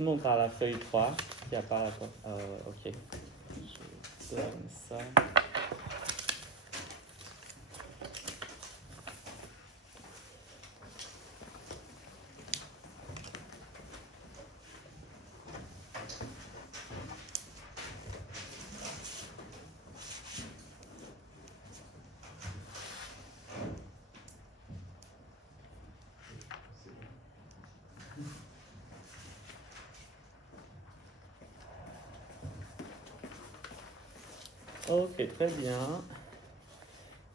tout le monde a la feuille 3. Il n'y a pas la... ok. Je donne ça. Ok, très bien.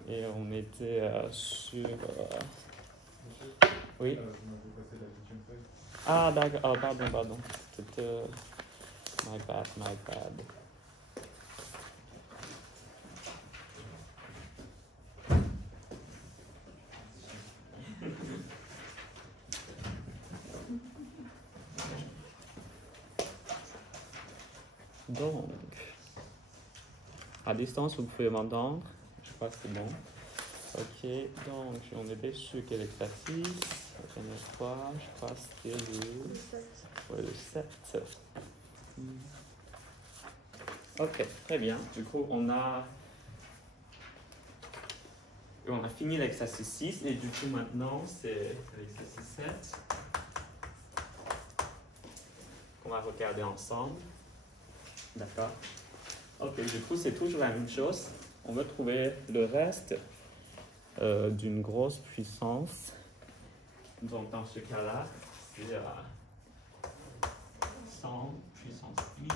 Et on était sur... Oui. Ah, d'accord. Oh, pardon. C'était... My bad. Donc, à distance, vous pouvez m'entendre. Je crois que c'est bon. Ok, donc on était sur quel exercice? La dernière fois, je crois que c'était le 7. Ok, très bien. Du coup, on a fini l'exercice 6 et du coup maintenant c'est l'exercice 7 qu'on va regarder ensemble. D'accord. Ok, du coup c'est toujours la même chose. On va trouver le reste d'une grosse puissance. Donc dans ce cas-là, c'est 100 puissance 1000.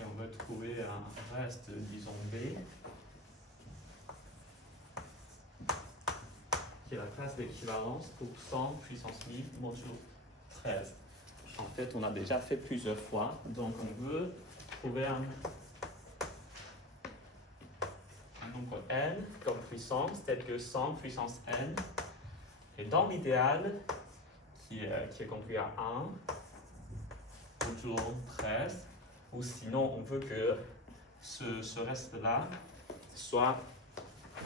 Et on va trouver un reste, disons B, qui est la classe d'équivalence pour 100 puissance 1000 modulo 13. En fait, on a déjà fait plusieurs fois, donc on veut trouver un nombre n comme puissance, tel que 100 puissance n. Et dans l'idéal, qui est compris à 1, modulo 13, ou sinon on veut que ce reste-là soit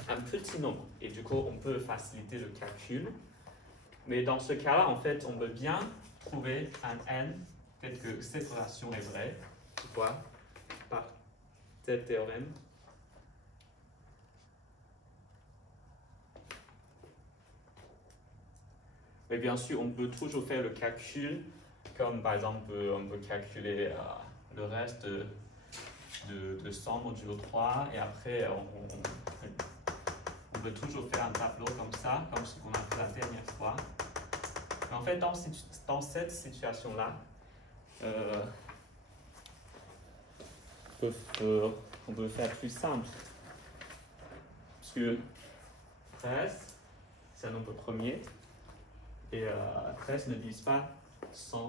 un petit nombre. Et du coup, on peut faciliter le calcul. Mais dans ce cas-là, en fait, on veut bien trouver un n tel que cette relation est vraie. Pourquoi? Par tel théorème. Mais bien sûr, on peut toujours faire le calcul, comme par exemple, on peut calculer le reste de 100 modulo 3, et après, on peut toujours faire un tableau comme ça, comme ce qu'on a fait la dernière fois. Mais en fait, dans cette situation-là, on peut faire plus simple. Parce que 13, c'est un nombre premier, et 13 ne divise pas 100.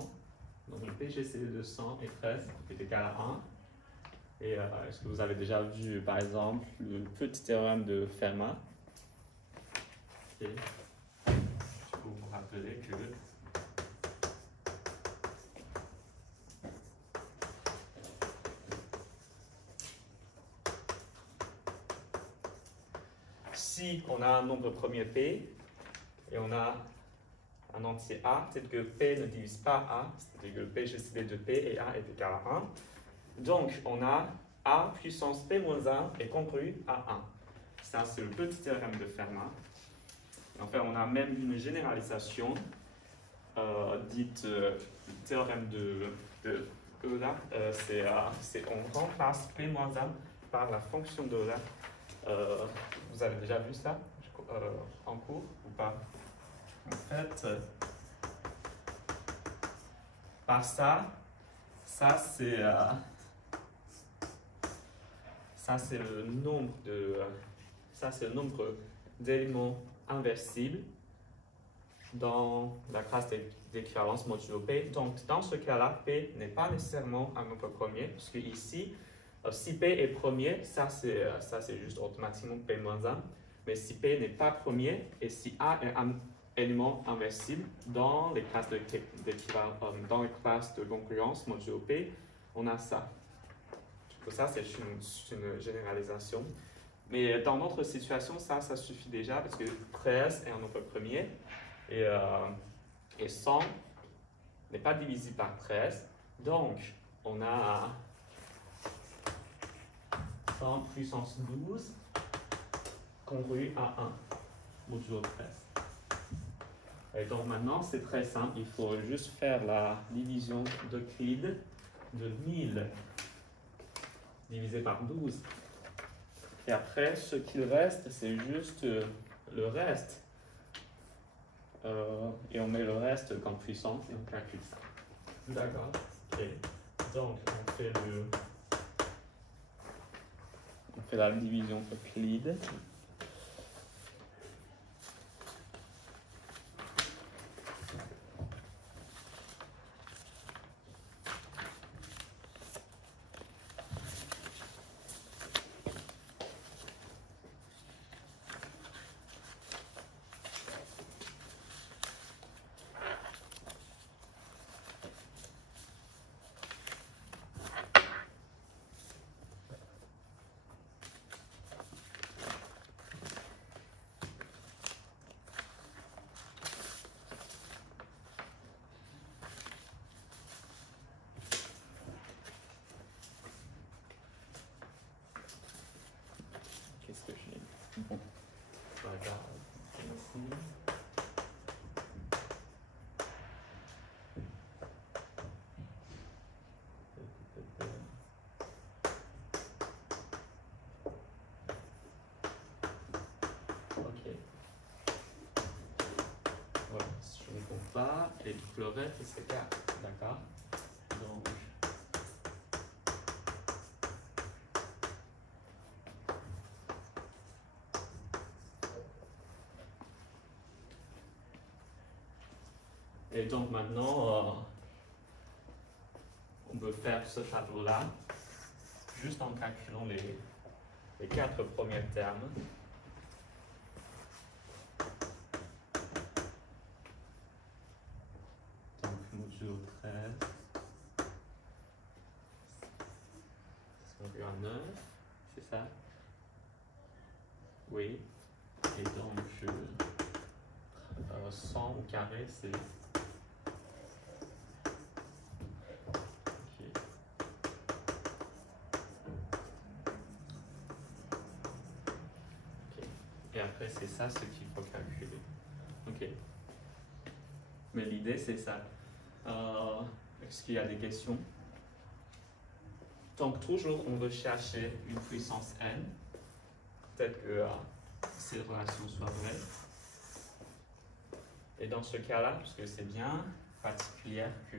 Donc le PGCD de 100 et 13 est égal à 1. Et est-ce que vous avez déjà vu, par exemple, le petit théorème de Fermat? Et je peux vous rappeler que si on a un nombre premier P et on a un entier A, c'est que P ne divise pas A, c'est-à-dire que le PGCD de P et A est égal à 1. Donc, on a A puissance P moins 1 est congru à 1. Ça, c'est le petit théorème de Fermat. En fait, on a même une généralisation dite théorème de Euler. On remplace P moins 1 par la fonction d'Euler. Vous avez déjà vu ça en cours ou pas? En fait, par ça c'est le nombre d'éléments inversibles dans la classe d'équivalence modulo P. Donc, dans ce cas-là, P n'est pas nécessairement un nombre premier, puisque ici, si P est premier, ça c'est juste automatiquement P-1. Mais si P n'est pas premier, et si A est un élément inversible dans les classes dans les classes de congruence modulo P, on a ça. Donc ça, c'est une généralisation. Mais dans notre situation, ça suffit déjà parce que 13 est un nombre premier et 100 n'est pas divisible par 13. Donc, on a 100 puissance 12 congru à 1 modulo 13. Et donc maintenant, c'est très simple. Il faut juste faire la division d'Euclide de 1000 divisé par 12. Et après, ce qu'il reste, c'est juste le reste. Et on met le reste comme puissance et on calcule ça. D'accord. Ok. Donc, on fait la division Euclide. Qu'est-ce que j'ai? Bon. Voilà. Ici. Ok. Voilà, si je ne compte pas, et donc le reste c'est 4. D'accord. Donc. Et donc maintenant, on peut faire ce tableau-là juste en calculant les 4 premiers termes. Donc modulo 13, c'est à 9, c'est ça? Oui. Et donc 100 au carré, c'est... Et après, c'est ça ce qu'il faut calculer. Ok. Mais l'idée, c'est ça. Est-ce qu'il y a des questions? Donc, toujours, on veut chercher une puissance n. Peut-être que ces relations soient vraies. Et dans ce cas-là, parce que c'est bien particulier que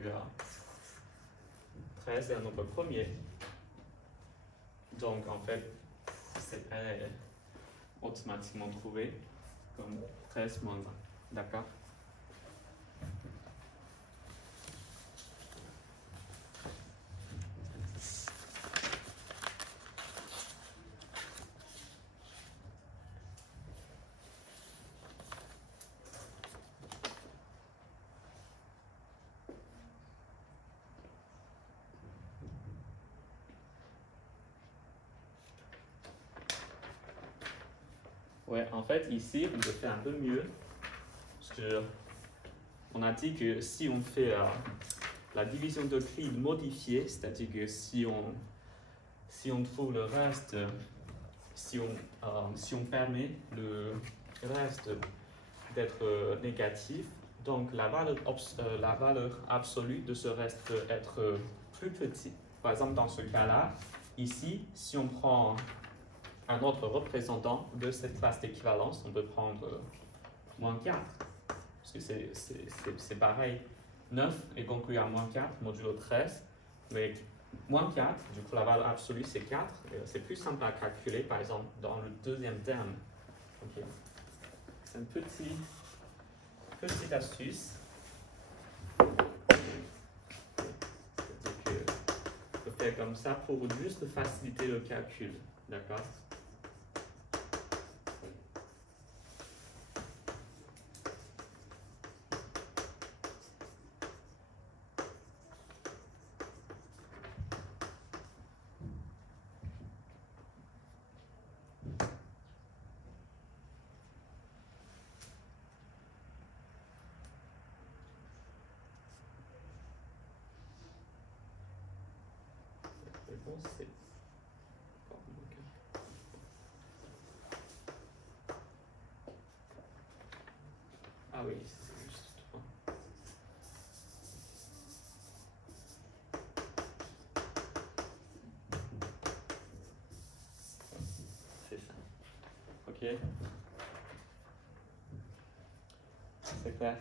13 est un nombre premier. Donc, en fait, cette n est automatiquement trouvée comme 13 moins 20. D'accord? Ouais, en fait, ici, on peut faire un peu mieux. Parce que on a dit que si on fait la division d'Euclide modifiée, c'est-à-dire que si on trouve le reste, si on permet le reste d'être négatif, donc la valeur absolue de ce reste peut être plus petite. Par exemple, dans ce cas-là, ici, si on prend un autre représentant de cette classe d'équivalence, on peut prendre moins 4, parce que c'est pareil. 9 est conclu à moins 4, modulo 13, mais moins 4, du coup la valeur absolue c'est 4, c'est plus simple à calculer par exemple dans le deuxième terme. Okay. C'est une petite astuce. C'est-à-dire que je peux faire comme ça pour juste faciliter le calcul, d'accord? réponse c'est... Ah oui, c'est juste 3. C'est ça. Ok. C'est clair.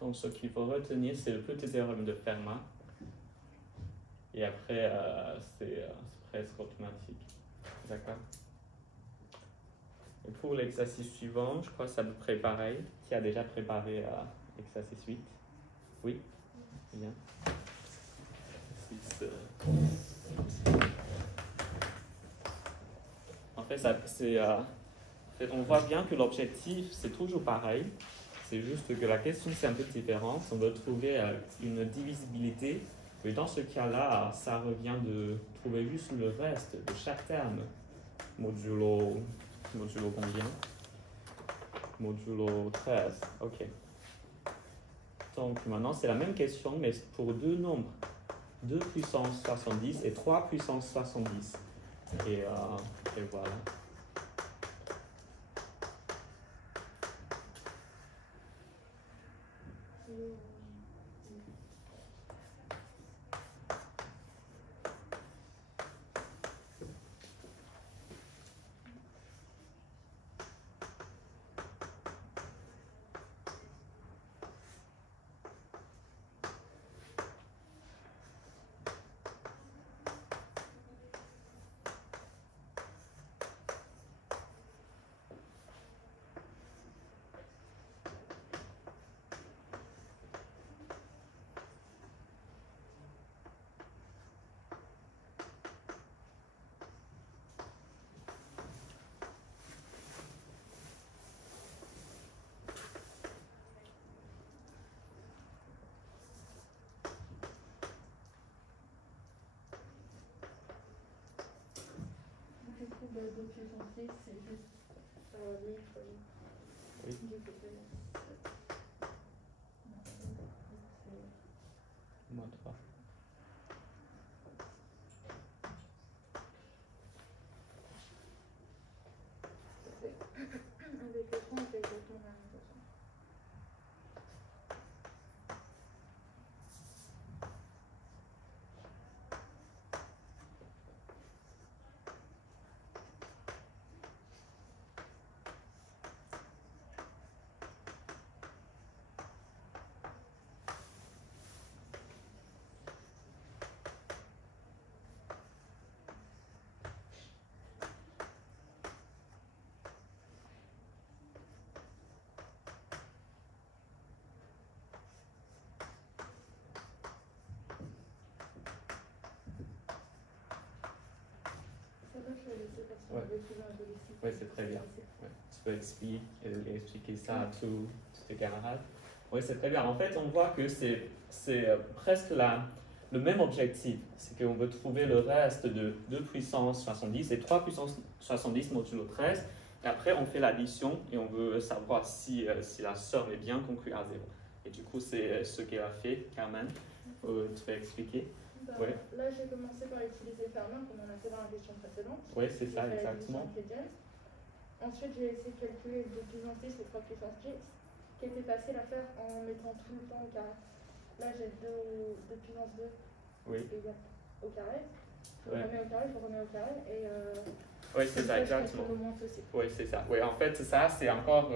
Donc, ce qu'il faut retenir, c'est le petit théorème de Fermat. Et après, c'est presque automatique. D'accord? Et pour l'exercice suivant, je crois que c'est à peu près pareil. Qui a déjà préparé l'exercice 8? Oui? Bien. En fait, on voit bien que l'objectif, c'est toujours pareil. C'est juste que la question, c'est un peu différente. On veut trouver une divisibilité. Mais dans ce cas-là, ça revient de trouver juste le reste de chaque terme. Modulo combien? Modulo 13. Ok. Donc maintenant, c'est la même question, mais pour deux nombres. 2 puissance 70 et 3 puissance 70. Et voilà. Le 2 puissance 6, c'est juste l'autre. Oui. Moins 3. Avec le 3, on fait exactement la même chose. Ouais. Oui, c'est très bien. Ouais. Tu peux expliquer ça à tous tes camarades. Oui, c'est très bien. En fait, on voit que c'est presque le même objectif. C'est qu'on veut trouver le reste de 2 puissance 70 et 3 puissance 70 modulo 13. Et après, on fait l'addition et on veut savoir si la somme est bien conclue à 0. Et du coup, c'est ce qu'elle a fait, Carmen. Tu peux expliquer? Ouais. Là, j'ai commencé par utiliser Fermat, comme on a fait dans la question précédente. Oui, c'est ça, exactement. Ensuite, j'ai essayé de calculer le 2 puissance 10 et 3 puissance 10, qui était facile à faire en mettant tout le temps au carré. Là, j'ai 2 puissance 2 au carré. Je remets au carré, et... oui, c'est ça, exactement. Oui, c'est ça. Oui, en fait, ça, c'est encore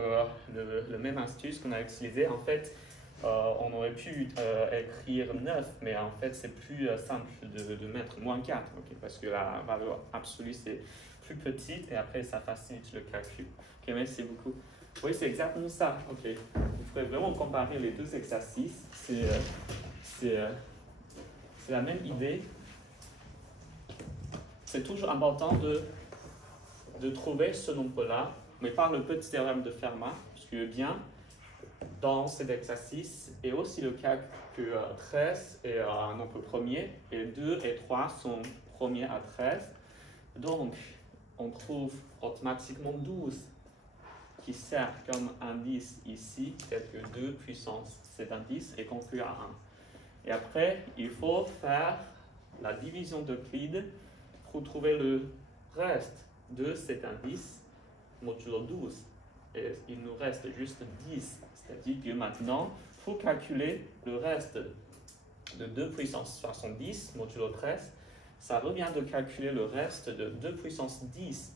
le même astuce qu'on a utilisé. En fait, on aurait pu écrire 9, mais en fait, c'est plus simple de mettre moins 4, okay, parce que la valeur absolue, c'est plus petite, et après, ça facilite le calcul. Ok, merci beaucoup. Oui, c'est exactement ça. Ok, il faudrait vraiment comparer les deux exercices. C'est la même idée. C'est toujours important de trouver ce nombre-là, mais par le petit théorème de Fermat, parce que bien, dans cet exercice, et aussi le cas que 13 est un nombre premier, et 2 et 3 sont premiers à 13. Donc, on trouve automatiquement 12 qui sert comme indice ici, peut-être que 2 puissance cet indice est conclu à 1. Et après, il faut faire la division d'Euclide pour trouver le reste de cet indice modulo 12. Et il nous reste juste 10. C'est-à-dire que maintenant, il faut calculer le reste de 2 puissance 70 modulo 13. Ça revient de calculer le reste de 2 puissance 10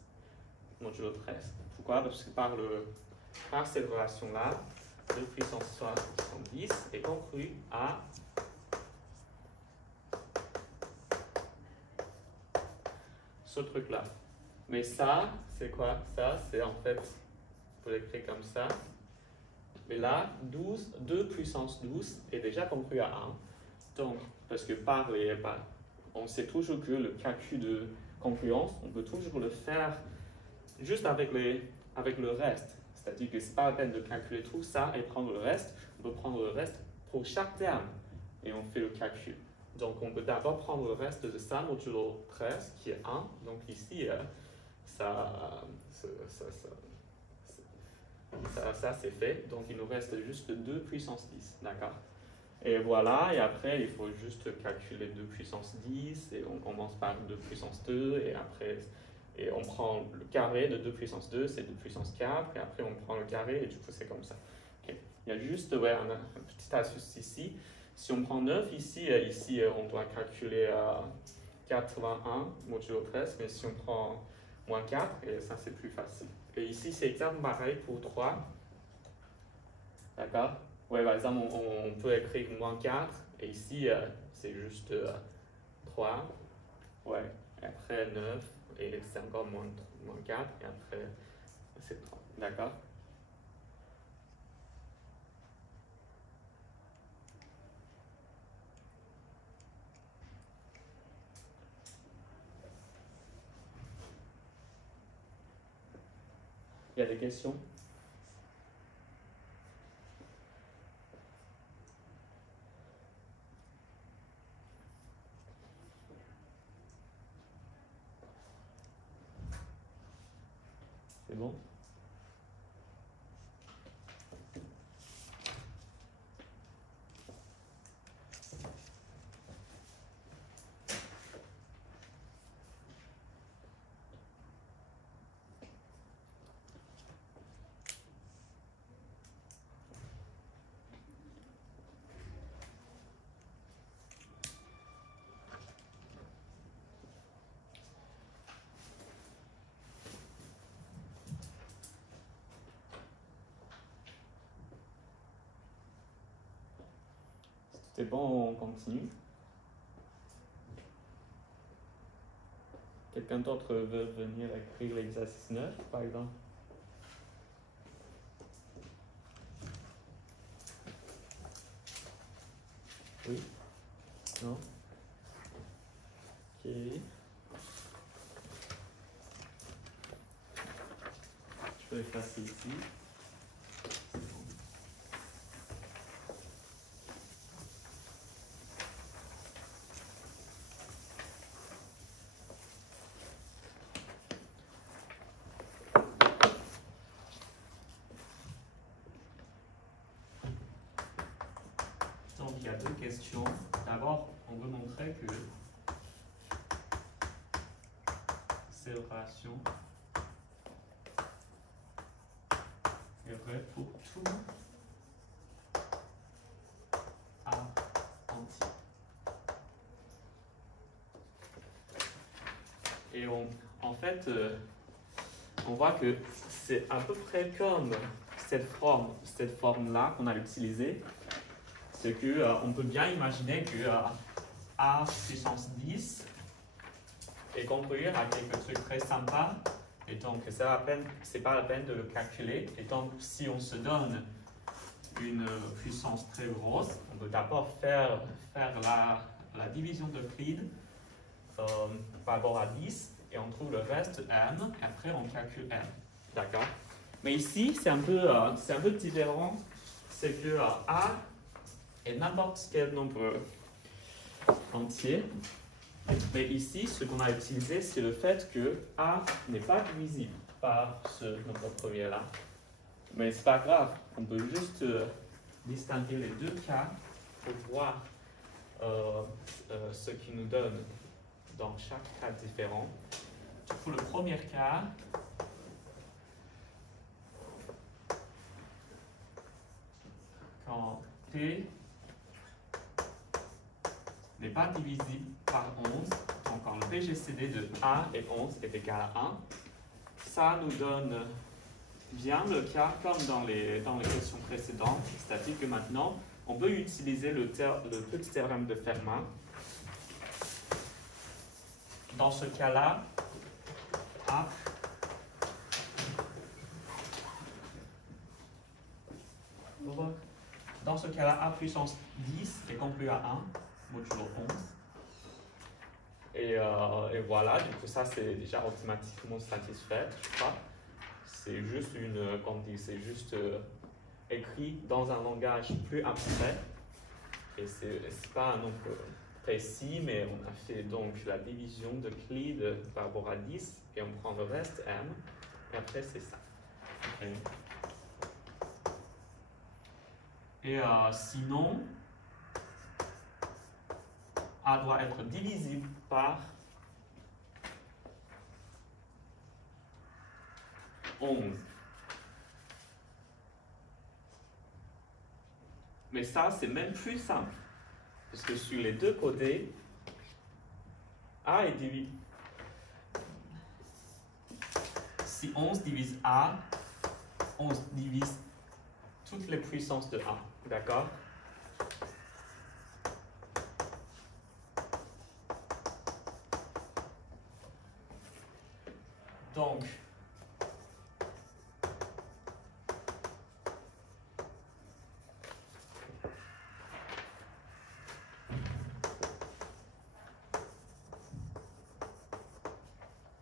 modulo 13. Pourquoi? Parce que par cette relation-là, 2 puissance 70 est conclu à ce truc-là. Mais ça, c'est quoi? Ça, c'est en fait, vous l'écrire comme ça. Mais là, 2 puissance 12 est déjà conclu à 1. Donc, parce que on sait toujours que le calcul de concluence, on peut toujours le faire juste avec le reste. C'est-à-dire que ce n'est pas la peine de calculer tout ça et prendre le reste. On peut prendre le reste pour chaque terme et on fait le calcul. Donc, on peut d'abord prendre le reste de ça, modulo 13, qui est 1. Donc, ici, ça c'est fait. Donc, il nous reste juste 2 puissance 10. D'accord? Et voilà. Et après, il faut juste calculer 2 puissance 10. Et on commence par 2 puissance 2. Et après, on prend le carré de 2 puissance 2, c'est 2 puissance 4. Et après, on prend le carré. Et du coup, c'est comme ça. Okay. Il y a juste un petit astuce ici. Si on prend 9 ici, on doit calculer 81 modulo 13, mais si on prend moins 4, et ça c'est plus facile. Et ici c'est exactement pareil pour 3. D'accord? Ouais, par exemple, on peut écrire moins 4, et ici c'est juste 3. Ouais, et après 9, et c'est encore moins 4, et après c'est 3. D'accord? Il y a des questions? C'est bon? C'est bon, on continue. Quelqu'un d'autre veut venir écrire l'exercice 9, par exemple? Oui? Non? Ok. Je peux effacer ici. Donc, il y a deux questions. D'abord, on veut montrer que ces relations est vraie pour tout A entier. Et en fait, on voit que c'est à peu près comme cette forme-là qu'on a utilisée. C'est qu'on peut bien imaginer que A puissance 10 est conclu à quelque chose très sympa. Et donc, c'est pas la peine de le calculer. Et donc, si on se donne une puissance très grosse, on peut d'abord faire la division d'Euclide par rapport à 10. Et on trouve le reste M. Et après, on calcule M. D'accord? Mais ici, c'est un peu différent. C'est que A et n'importe quel nombre entier Mais ici, ce qu'on a utilisé, c'est le fait que A n'est pas divisible par ce nombre premier là. Mais c'est pas grave, on peut juste distinguer les deux cas pour voir ce qui nous donne dans chaque cas différent. Pour le premier cas, quand P n'est pas divisible par 11, donc quand le PGCD de A et 11 est égal à 1, ça nous donne bien le cas comme dans les questions précédentes, c'est-à-dire que maintenant, on peut utiliser le petit théorème de Fermat. Dans ce cas-là, A dans ce cas-là, A puissance 10 est conclu à 1, modulo 11. Et voilà, du coup, ça c'est déjà automatiquement satisfait, je crois. C'est juste c'est juste écrit dans un langage plus abstrait. Et c'est pas un nombre précis, mais on a fait donc la division de Euclide par rapport à 10, et on prend le reste, M, et après c'est ça. Okay. Et sinon, A doit être divisible par 11. Mais ça, c'est même plus simple. Parce que sur les deux côtés, A est divisible. Si 11 divise A, 11 divise toutes les puissances de A. D'accord? Donc,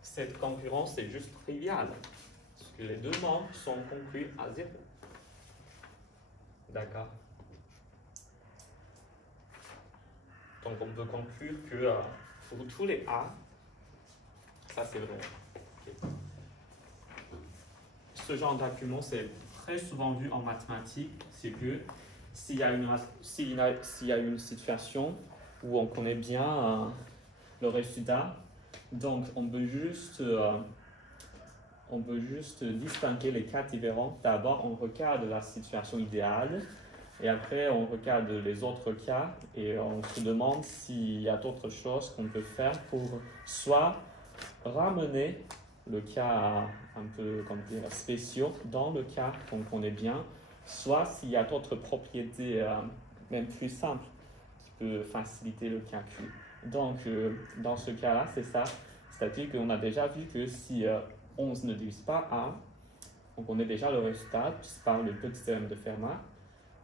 cette concurrence est juste triviale, parce que les deux membres sont conclus à 0. D'accord? Donc on peut conclure que pour tous les A, ça c'est vrai. Okay. Ce genre d'argument, c'est très souvent vu en mathématiques, c'est que s'il y a une situation où on connaît bien le résultat, donc on peut juste distinguer les cas différents. D'abord, on regarde la situation idéale, et après, on regarde les autres cas, et on se demande s'il y a d'autres choses qu'on peut faire pour soit ramener le cas un peu, comme dire, spéciaux dans le cas qu'on connaît bien, soit s'il y a d'autres propriétés même plus simples qui peuvent faciliter le calcul. Donc, dans ce cas-là, c'est ça. C'est-à-dire qu'on a déjà vu que si 11 ne divise pas A, on connaît déjà le résultat par le petit théorème de Fermat.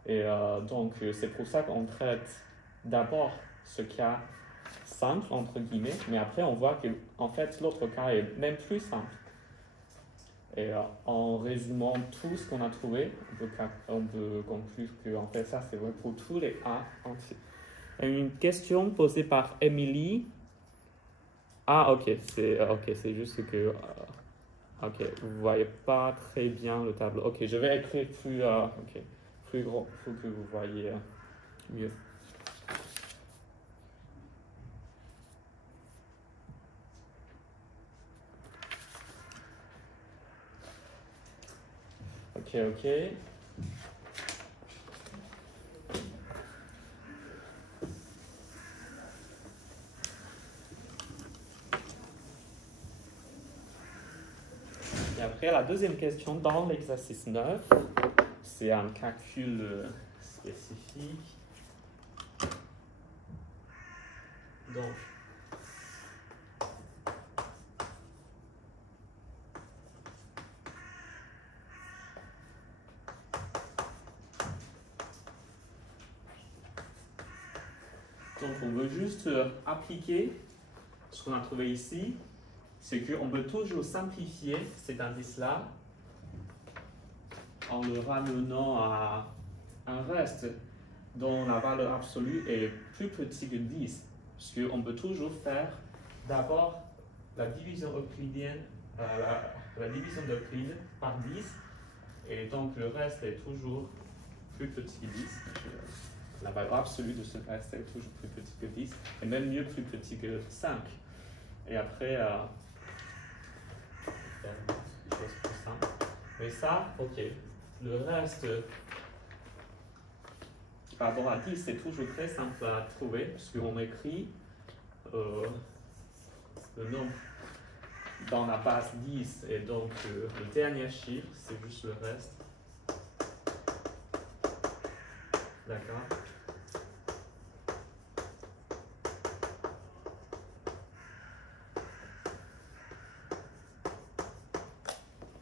Et donc, c'est pour ça qu'on traite d'abord ce cas simple, entre guillemets, mais après, on voit que en fait, l'autre cas est même plus simple. Et en résumant tout ce qu'on a trouvé, on peut conclure que en fait, ça, c'est vrai pour tous les A entiers. Une question posée par Emily. Ah, ok, c'est juste que ok, vous voyez pas très bien le tableau. Ok, je vais écrire plus gros pour que vous voyez mieux. Ok. Et après, la deuxième question dans l'exercice 9, c'est un calcul spécifique. Donc, on veut juste appliquer ce qu'on a trouvé ici, c'est qu'on peut toujours simplifier cet indice-là en le ramenant à un reste dont la valeur absolue est plus petite que 10. Parce qu'on peut toujours faire d'abord la division euclidienne, la division d'Euclide par 10, et donc le reste est toujours plus petit que 10. La valeur absolue de ce reste est toujours plus petit que 10, et même mieux plus petit que 5. Et après, faire des choses plus simples. Mais ça, ok, le reste par rapport à 10, c'est toujours très simple à trouver, puisqu'on écrit le nombre dans la base 10, et donc le dernier chiffre, c'est juste le reste. D'accord?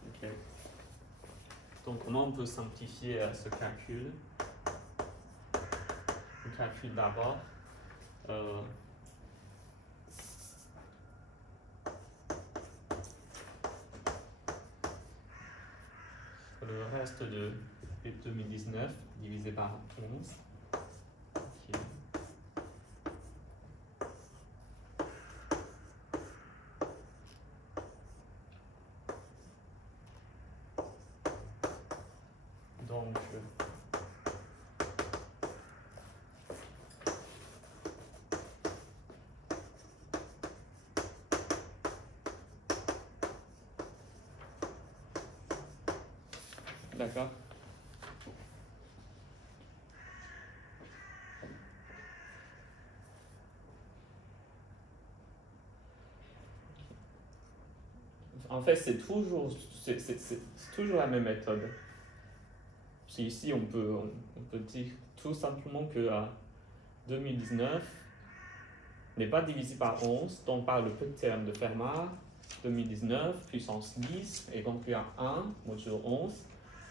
Ok. Donc comment on peut simplifier ce calcul? On calcule d'abord le reste de 2019 divisé par 11. Okay. Donc, d'accord. En fait, c'est toujours la même méthode. Ici, on peut dire tout simplement que 2019 n'est pas divisé par 11, donc par le petit terme de Fermat, 2019 puissance 10, et donc il y a 1 modulo 11.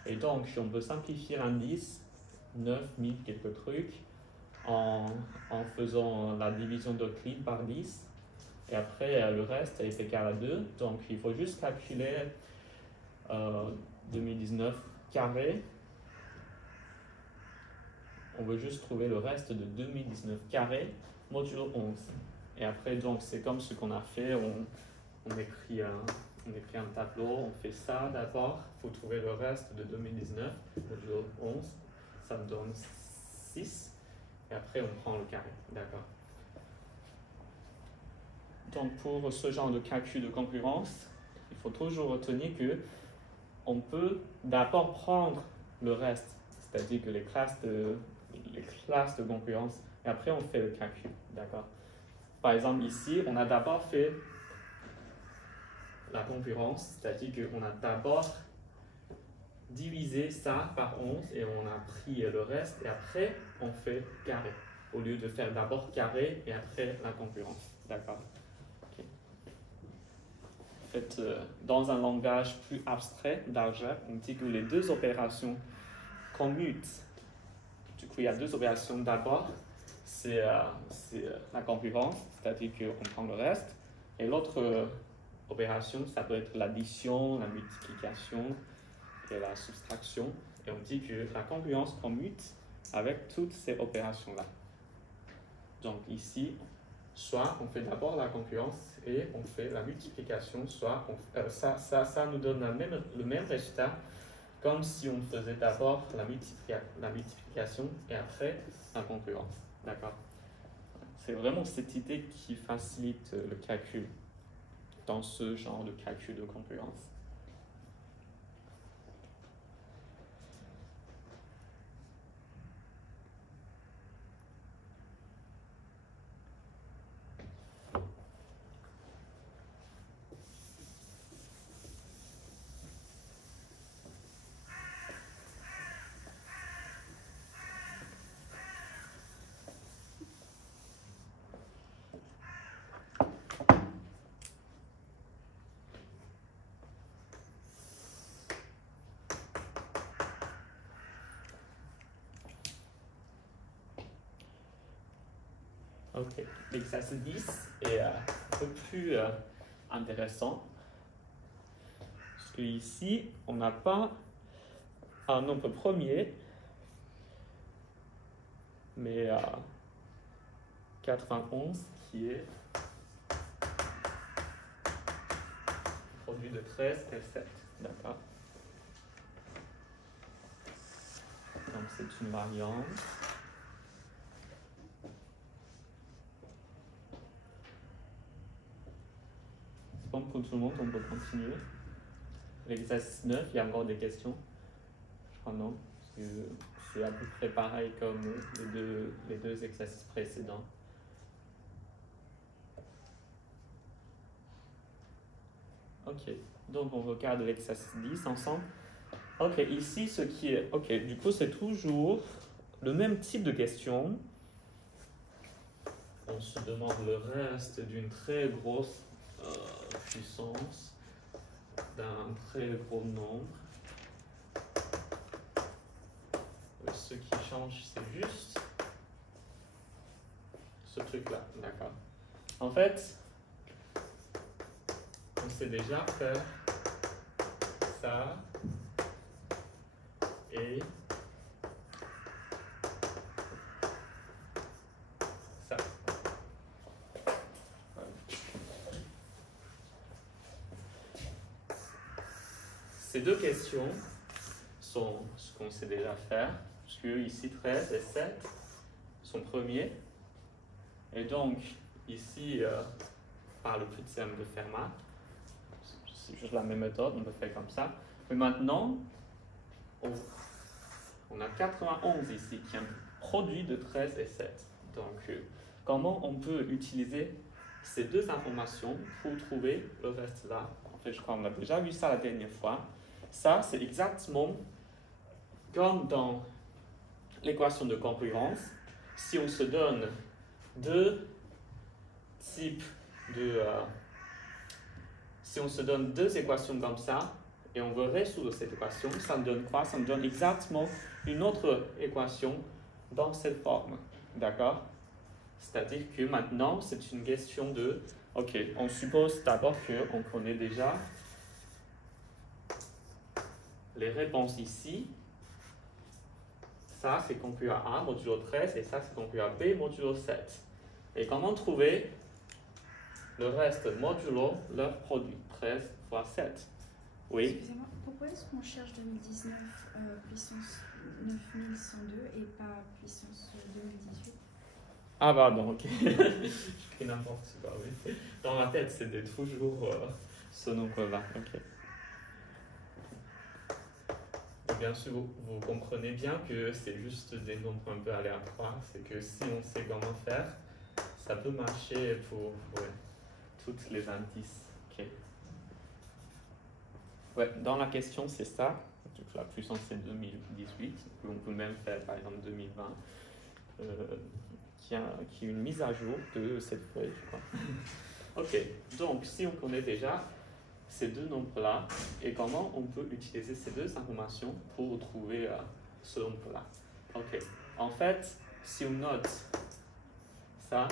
Et donc, on peut simplifier l'indice 9000 quelques trucs en faisant la division d'Euclide par 10. Et après, le reste est égal à 2. Donc, il faut juste calculer 2019 carré. On veut juste trouver le reste de 2019 carré modulo 11. Et après, donc, c'est comme ce qu'on a fait. On écrit un tableau, on fait ça d'abord. Il faut trouver le reste de 2019 modulo 11. Ça me donne 6. Et après, on prend le carré. D'accord. Donc, pour ce genre de calcul de concurrence, il faut toujours retenir que on peut d'abord prendre le reste, c'est-à-dire que les classes de concurrence, et après on fait le calcul. D'accord. Par exemple, ici, on a d'abord fait la concurrence, c'est-à-dire qu'on a d'abord divisé ça par 11 et on a pris le reste, et après on fait carré, au lieu de faire d'abord carré et après la concurrence. D'accord. Okay. En fait, dans un langage plus abstrait d'algèbre, on dit que les deux opérations commutent. Du coup, il y a deux opérations. D'abord, c'est la concurrence, c'est-à-dire qu'on prend le reste, et l'autre opération, ça peut être l'addition, la multiplication et la soustraction. Et on dit que la concurrence commute avec toutes ces opérations-là. Donc ici, soit on fait d'abord la concurrence et on fait la multiplication, soit ça nous donne le même résultat comme si on faisait d'abord la multiplication et après la concurrence. D'accord. C'est vraiment cette idée qui facilite le calcul dans ce genre de calcul de concurrence. Ok, l'exercice 10 est un peu plus intéressant. Parce que ici, on n'a pas un nombre premier, mais 91 qui est produit de 13 et 7. D'accord. Donc c'est une variante. C'est bon pour tout le monde, on peut continuer. L'exercice 9, il y a encore des questions? Je crois non, parce que c'est à peu près pareil comme les deux exercices précédents. Ok, donc on regarde l'exercice 10 ensemble. Ok, ici ce qui est... Ok, du coup c'est toujours le même type de question. On se demande le reste d'une très grosse puissance, d'un très gros nombre. Ce qui change, c'est juste ce truc-là, d'accord. En fait, on sait déjà faire ça et ça. Ces deux questions sont ce qu'on sait déjà faire, puisque ici 13 et 7 sont premiers. Et donc, ici, par le plus de théorème de Fermat, c'est juste la même méthode, on peut faire comme ça. Mais maintenant, on a 91 ici, qui est un produit de 13 et 7. Donc, comment on peut utiliser ces deux informations pour trouver le reste là? En fait, je crois qu'on a déjà vu ça la dernière fois. Ça, c'est exactement comme dans l'équation de concurrence. Si on se donne deux types de... si on se donne deux équations comme ça, et on veut résoudre cette équation, ça me donne quoi? Ça me donne exactement une autre équation dans cette forme. D'accord? C'est-à-dire que maintenant, c'est une question de... Ok, on suppose d'abord qu'on connaît déjà les réponses ici. Ça, c'est conclu à A modulo 13, et ça, c'est conclu à B modulo 7. Et comment trouver le reste modulo leur produit? 13 fois 7. Oui? Excusez-moi, pourquoi est-ce qu'on cherche 2019 puissance 9102 et pas puissance 2018? Ah pardon, ok. J'écris n'importe quoi, oui. Dans ma tête, c'était toujours ce nombre-là. Ok. Et bien sûr, vous comprenez bien que c'est juste des nombres un peu aléatoires. C'est que si on sait comment faire, ça peut marcher pour toutes les indices. Ok. Ouais, dans la question, c'est ça. La puissance, c'est 2018. On peut même faire, par exemple, 2020. Qui est une mise à jour de cette feuille, je crois. Ok, donc si on connaît déjà ces deux nombres-là, et comment on peut utiliser ces deux informations pour trouver ce nombre-là. Ok, en fait, si on note ça,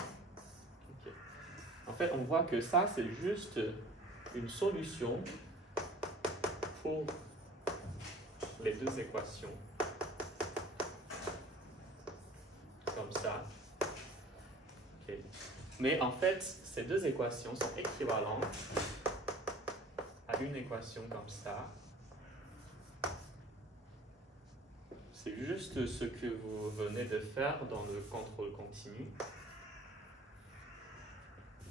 okay. En fait, on voit que ça, c'est juste une solution pour les deux équations. Comme ça. Okay. Mais en fait, ces deux équations sont équivalentes à une équation comme ça. C'est juste ce que vous venez de faire dans le contrôle continu.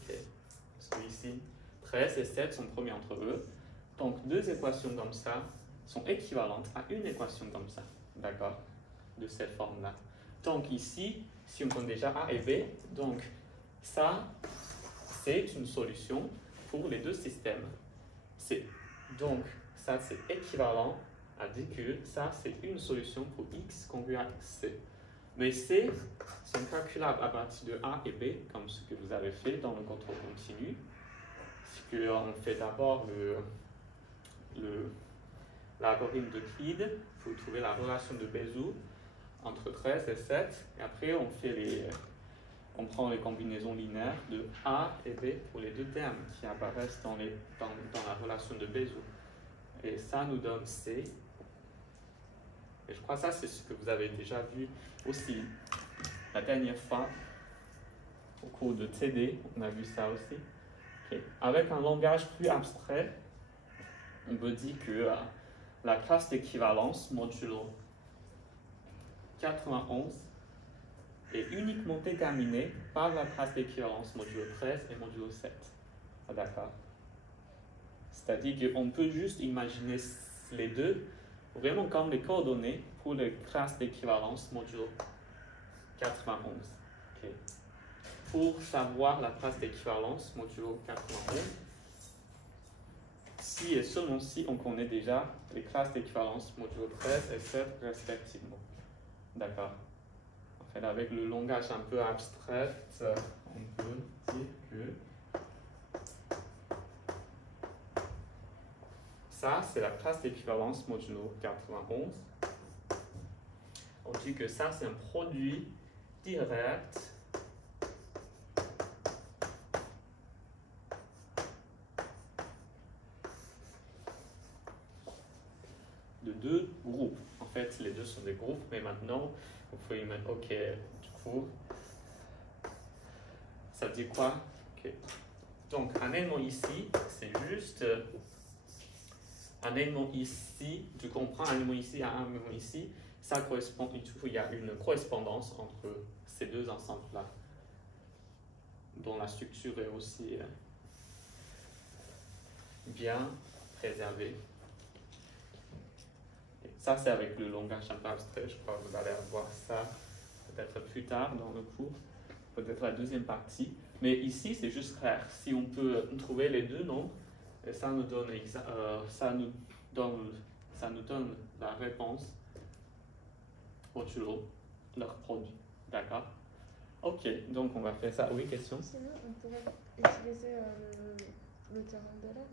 Okay. Parce que ici, 13 et 7 sont premiers entre eux. Donc, deux équations comme ça sont équivalentes à une équation comme ça. D'accord? De cette forme-là. Donc ici, si on connaît déjà A et B, donc ça, c'est une solution pour les deux systèmes. Donc, ça, c'est équivalent à dire que ça, c'est une solution pour X congruent à C. Mais C, c'est calculable à partir de A et B, comme ce que vous avez fait dans le contrôle continu. C'est qu'on fait d'abord l'algorithme d'Euclide pour trouver la relation de Bézout entre 13 et 7, et après on prend les combinaisons linéaires de A et B pour les deux termes qui apparaissent dans la relation de Bézout. Et ça nous donne C. Et je crois que ça, c'est ce que vous avez déjà vu aussi la dernière fois. au cours de TD, on a vu ça aussi. Okay. Avec un langage plus abstrait, on peut dire que la classe d'équivalence modulo 91 est uniquement déterminée par la classe d'équivalence modulo 13 et modulo 7. Ah, d'accord. C'est-à-dire qu'on peut juste imaginer les deux vraiment comme les coordonnées pour les classes d'équivalence modulo 91. Okay. Pour savoir la classe d'équivalence modulo 91, si et seulement si on connaît déjà les classes d'équivalence modulo 13 et 7 respectivement. D'accord. En fait, avec le langage un peu abstrait, on peut dire que ça, c'est la classe d'équivalence modulo 91. On dit que ça, c'est un produit direct de deux groupes. En fait, les deux sont des groupes, mais maintenant, vous pouvez imaginer, ok, du coup, ça dit quoi? Okay. Donc, un élément ici, c'est juste un élément ici, tu comprends, un élément ici à un élément ici, ça correspond, il y a une correspondance entre ces deux ensembles-là, dont la structure est aussi bien préservée. Et ça, c'est avec le langage un peu abstrait, je crois que vous allez voir ça peut-être plus tard dans le cours, peut-être la deuxième partie. Mais ici, c'est juste rare. Si on peut trouver les deux nombres, ça nous donne la réponse modulo leur produit. D'accord? Ok, donc on va faire ça. Oui, question? Sinon, on pourrait utiliser le théorème d'Euler,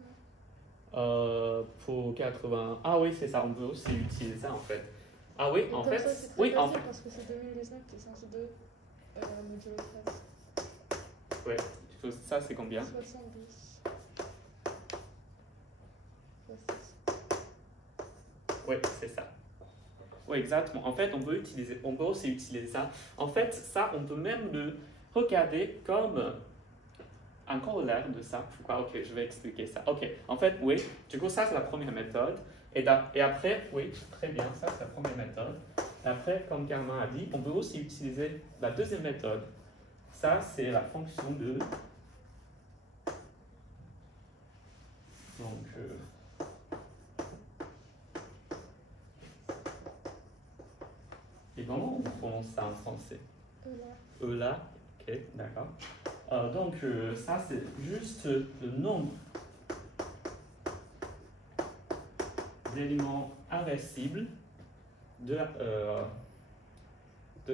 non? Pour 80. Ah oui, c'est ça, on peut aussi utiliser ça en fait. Ah oui, en fait. Ça, oui, en fait. Parce que c'est 2019 qui est censé de modulo 13. Oui, ça c'est combien? 70. Oui, c'est ça. Oui, exactement. En fait, on peut aussi utiliser ça. En fait, ça, on peut même le regarder comme un corollaire de ça. Pourquoi? Ok, je vais expliquer ça. Ok, en fait, oui. Du coup, ça, c'est la première méthode. Et après, oui, très bien, ça, c'est la première méthode. Et après, comme Carmen a dit, on peut aussi utiliser la deuxième méthode. Ça, c'est la fonction de... Donc... Et comment on prononce ça en français? Euler. Ok, d'accord. Donc, ça, c'est juste le nombre d'éléments inversibles de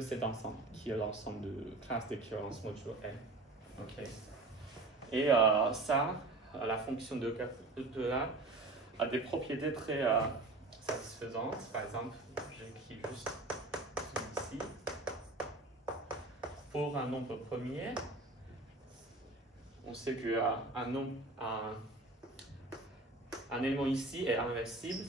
cet ensemble, qui est l'ensemble de classes d'équivalence modulo N. Ok. Et ça, la fonction de Euler a des propriétés très satisfaisantes. Par exemple, j'écris juste ici. Pour un nombre premier, on sait qu'un élément ici est inversible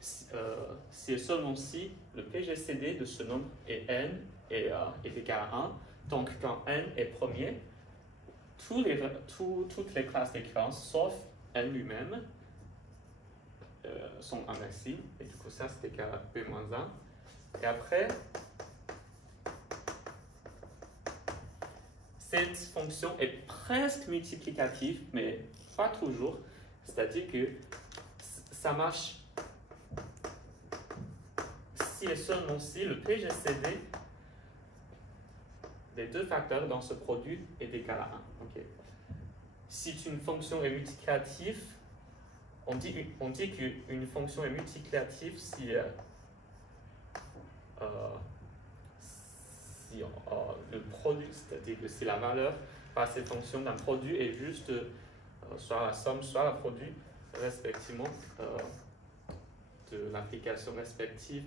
si et seulement si le PGCD de ce nombre est n est égal à 1. Donc quand n est premier, toutes les classes d'équivalence, sauf n lui-même, sont inversibles. Et du coup, ça, c'est égal à p-1. Et après, cette fonction est presque multiplicative, mais pas toujours. C'est-à-dire que ça marche si et seulement si le PGCD des deux facteurs dans ce produit est égal à 1. Okay. Si une fonction est multiplicative, on dit qu'une fonction est multiplicative si le produit, c'est-à-dire que si la valeur par cette fonction d'un produit est juste soit la somme, soit la produit, respectivement, de l'application respective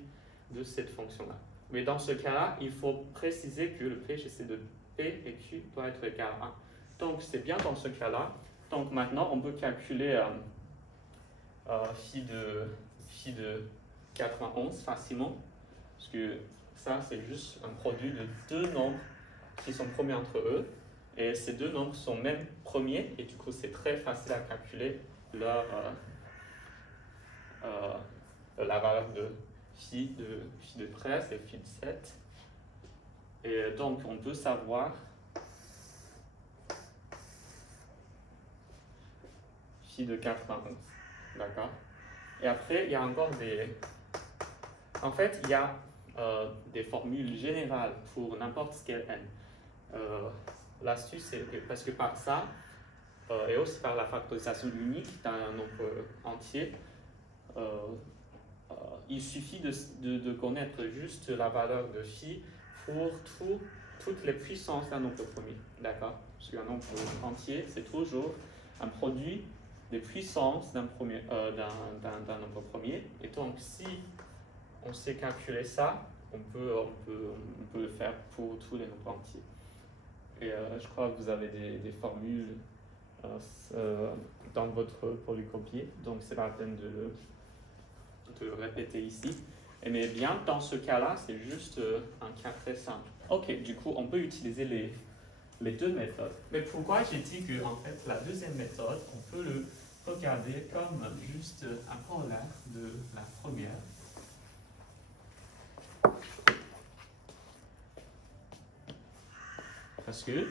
de cette fonction-là. Mais dans ce cas-là, il faut préciser que le PGCD de P et Q doit être égal à 1. Donc, c'est bien dans ce cas-là. Donc, maintenant, on peut calculer phi de 91 facilement, parce que ça, c'est juste un produit de deux nombres qui sont premiers entre eux. Et ces deux nombres sont même premiers, et du coup c'est très facile à calculer la valeur de phi de 13 et phi de 7. Et donc on peut savoir phi de 91. D'accord? Et après, il y a encore des... En fait, il y a des formules générales pour n'importe quel n. L'astuce, c'est que, parce que par ça, et aussi par la factorisation unique d'un nombre entier, il suffit de connaître juste la valeur de phi pour toutes les puissances d'un nombre premier. D'accord? Parce qu'un nombre entier, c'est toujours un produit des puissances d'un nombre premier. Et donc, si on sait calculer ça, on peut le faire pour tous les nombres entiers. Et je crois que vous avez des formules dans votre polycopier, donc c'est pas la peine de le répéter ici. Mais bien, dans ce cas-là, c'est juste un cas très simple. Ok, du coup, on peut utiliser les deux méthodes. Mais pourquoi j'ai dit que en fait, la deuxième méthode, on peut le regarder comme juste un corollaire de la première. Parce que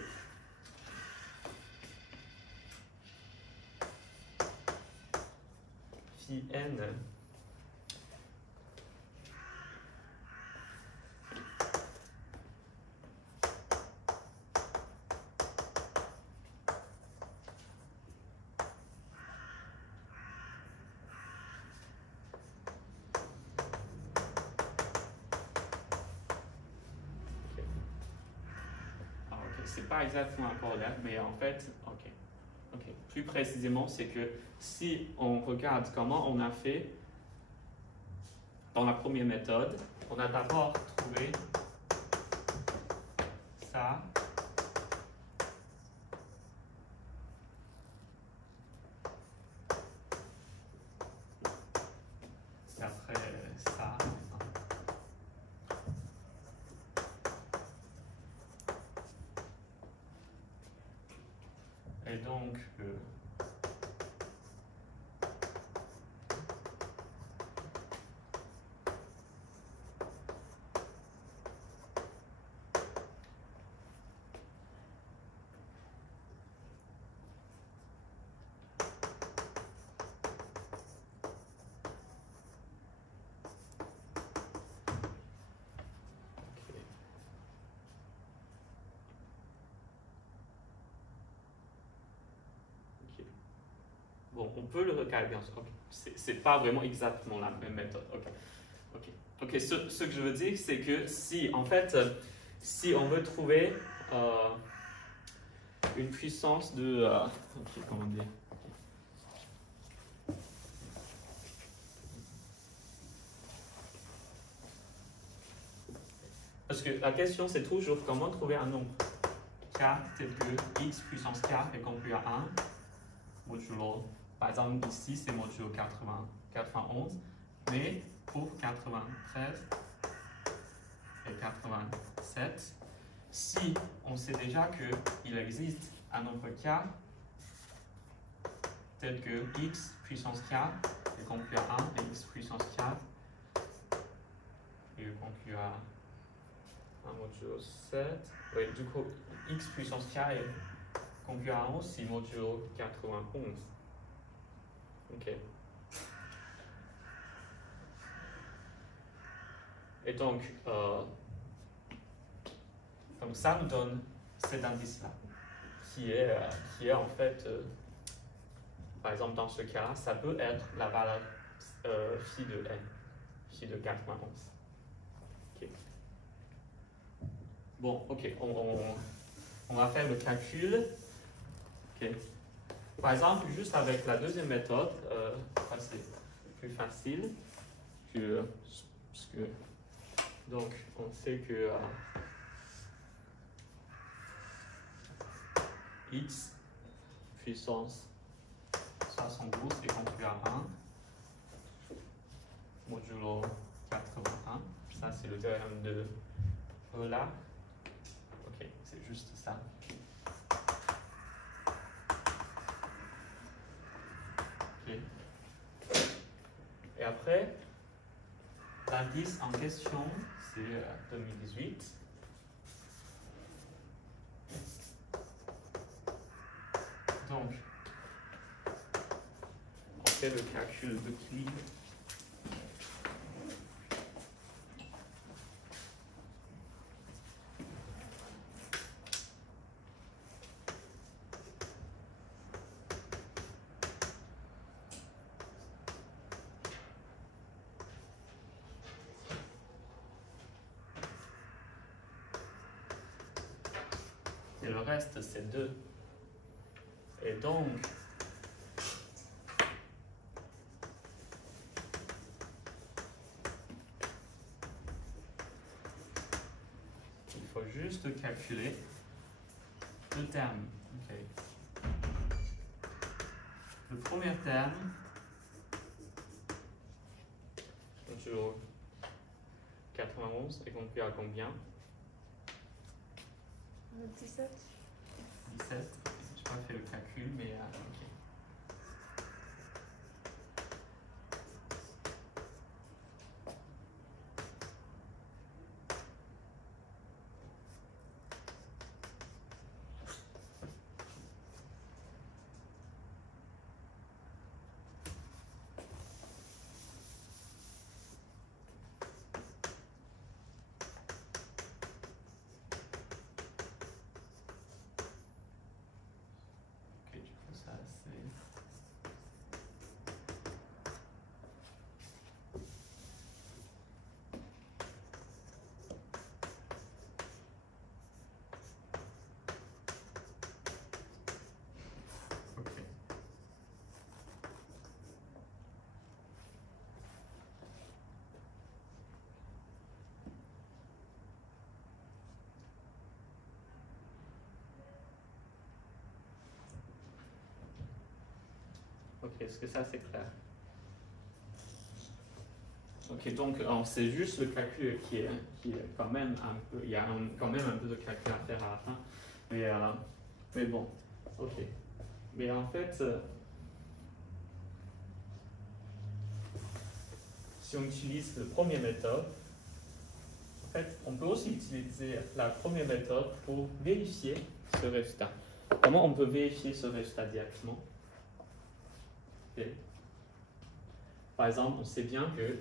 phi n c'est pas exactement un corollaire, mais en fait, ok. Plus précisément, c'est que si on regarde comment on a fait dans la première méthode, on a d'abord trouvé ça. Et après ça. Et donc, bon, on peut le regarder ensemble. Okay. C'est pas vraiment exactement la même méthode. Ok. Ce que je veux dire, c'est que si, en fait, si on veut trouver une puissance de... comment dire? Parce que la question, c'est toujours comment trouver un nombre k tel que x puissance k est compris à 1 modulo. Par exemple, ici, c'est modulo 91, mais pour 93 et 87, si on sait déjà qu'il existe un nombre k tel que x puissance k est compris à 1 et x puissance k est compris à 1 modulo 7. Oui, du coup, x puissance k est compris à 11 si modulo 91. Ok. Et donc ça nous donne cet indice-là, qui est en fait, par exemple dans ce cas-là, ça peut être la valeur phi de n, phi de 91. Okay. Bon, ok, on va faire le calcul. Okay. Par exemple, juste avec la deuxième méthode, ça c'est plus facile parce que donc on sait que x puissance 72 est compris à 1 modulo 81. Ça c'est le théorème de Euler. Ok, c'est juste ça. Et après, l'indice en question, c'est 2018. Donc, on fait le calcul de Clean. Et le reste, c'est 2. Et donc, il faut juste calculer 2 termes. Okay. Le premier terme, toujours 91, est conclu à combien? 17. 17. Je n'ai pas fait le calcul, mais ok. Ok, est-ce que ça c'est clair? Ok, donc c'est juste le calcul qui est quand même un peu, il y a quand même un peu de calcul à faire à la fin, mais bon, ok. Mais en fait, si on utilise la première méthode, en fait, on peut aussi utiliser la première méthode pour vérifier ce résultat. Comment on peut vérifier ce résultat directement? Okay. Par exemple, on sait bien que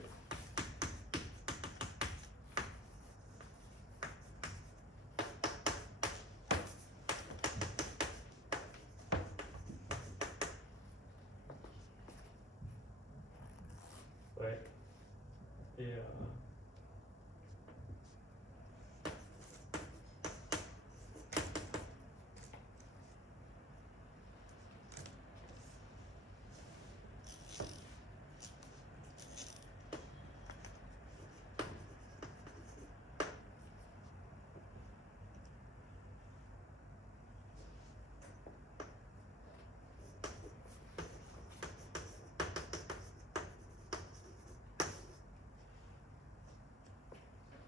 ouais. Et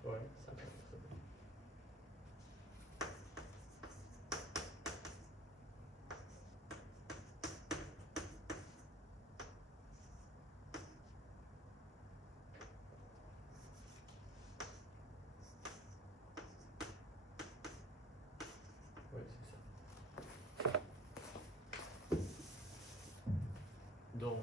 ouais, ça va être très bien. Ouais, c'est ça. Donc,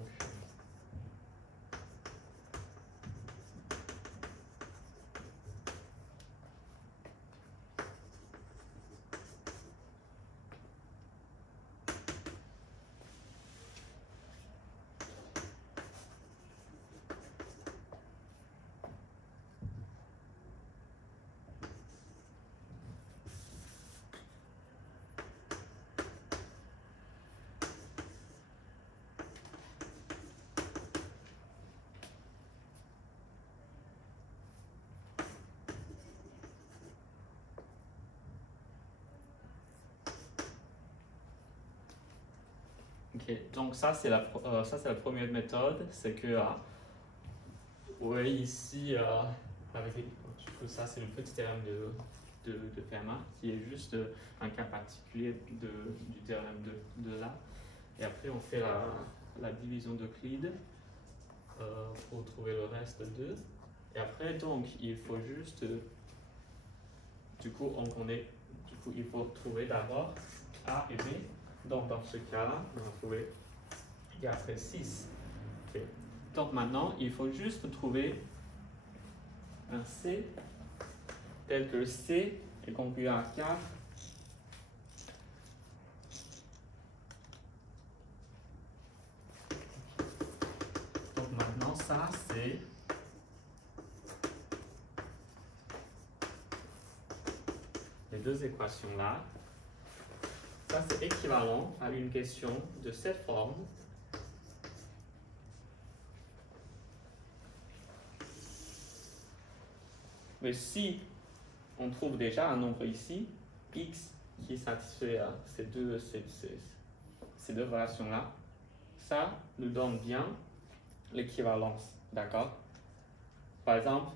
ok, donc ça c'est la première méthode, c'est que ouais, ici avec du coup, ça c'est le petit théorème de Fermat qui est juste un cas particulier du théorème de là. Et après on fait la division d'Euclide. pour trouver le reste de 2. Et après, donc, il faut juste, du coup, il faut trouver d'abord A et B. Donc, dans ce cas-là, on va trouver, et après 6. Okay. Donc, maintenant, il faut juste trouver un C, tel que C est computé à 4. Donc, maintenant, ça, c'est les deux équations-là. Ça, c'est équivalent à une question de cette forme. Mais si on trouve déjà un nombre ici, x, qui satisfait ces deux relations-là, ça nous donne bien l'équivalence. D'accord? Par exemple,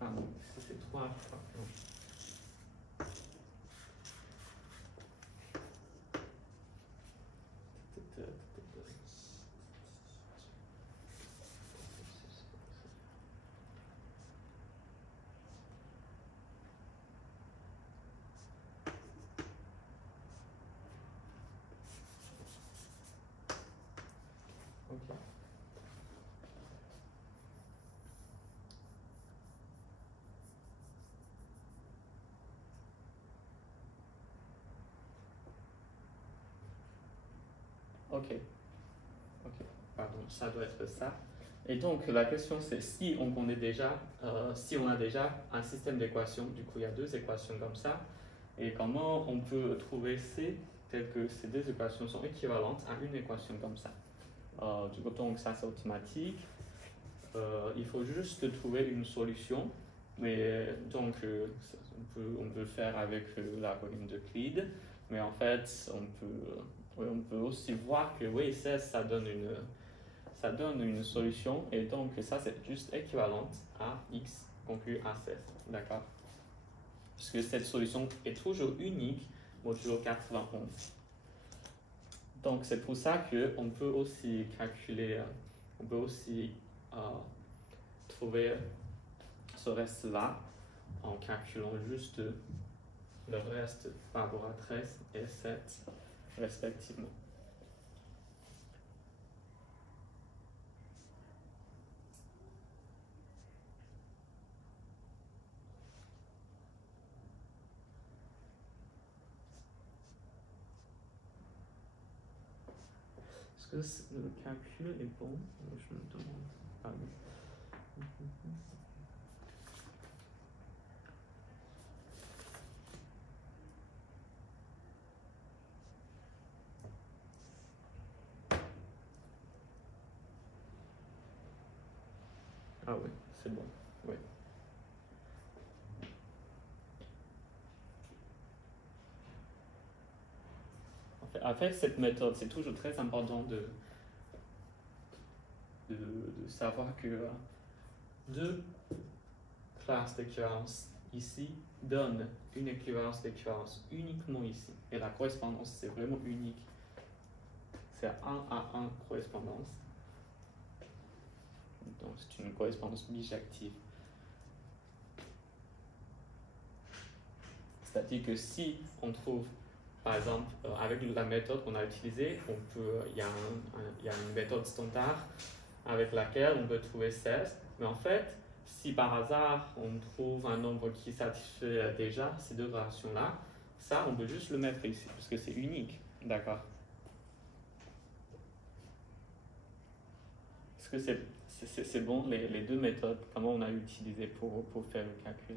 non, c'est 3. Ok, pardon, ça doit être ça. Et donc la question c'est si on connaît déjà, si on a déjà un système d'équations, du coup il y a deux équations comme ça, et comment on peut trouver C tel que ces deux équations sont équivalentes à une équation comme ça. Du coup donc ça c'est automatique. Il faut juste trouver une solution, mais donc on peut faire avec l'algorithme d'Euclide, mais en fait on peut aussi voir que oui, ça donne une solution, et donc ça c'est juste équivalente à x conclu à 16, d'accord? Parce que cette solution est toujours unique modulo 91. Donc c'est pour ça qu'on peut aussi calculer, on peut aussi trouver ce reste-là en calculant juste le reste par rapport à 13 et 7 respectivement. Est-ce que le calcul est bon? Je me demande. Ah oui. Ah oui, c'est bon. Oui. En fait, cette méthode, c'est toujours très important de savoir que deux classes d'équivalence ici donnent une équivalence d'équivalence uniquement ici. Et la correspondance, c'est vraiment unique. C'est 1 à 1 correspondance. Donc, c'est une correspondance bijective. C'est-à-dire que si on trouve, par exemple, avec la méthode qu'on a utilisée, il y a une méthode standard avec laquelle on peut trouver 16. Mais en fait, si par hasard on trouve un nombre qui satisfait déjà ces deux relations-là, ça, on peut juste le mettre ici, parce que c'est unique. D'accord? Est-ce que c'est bon, les deux méthodes, comment on a utilisé pour faire le calcul?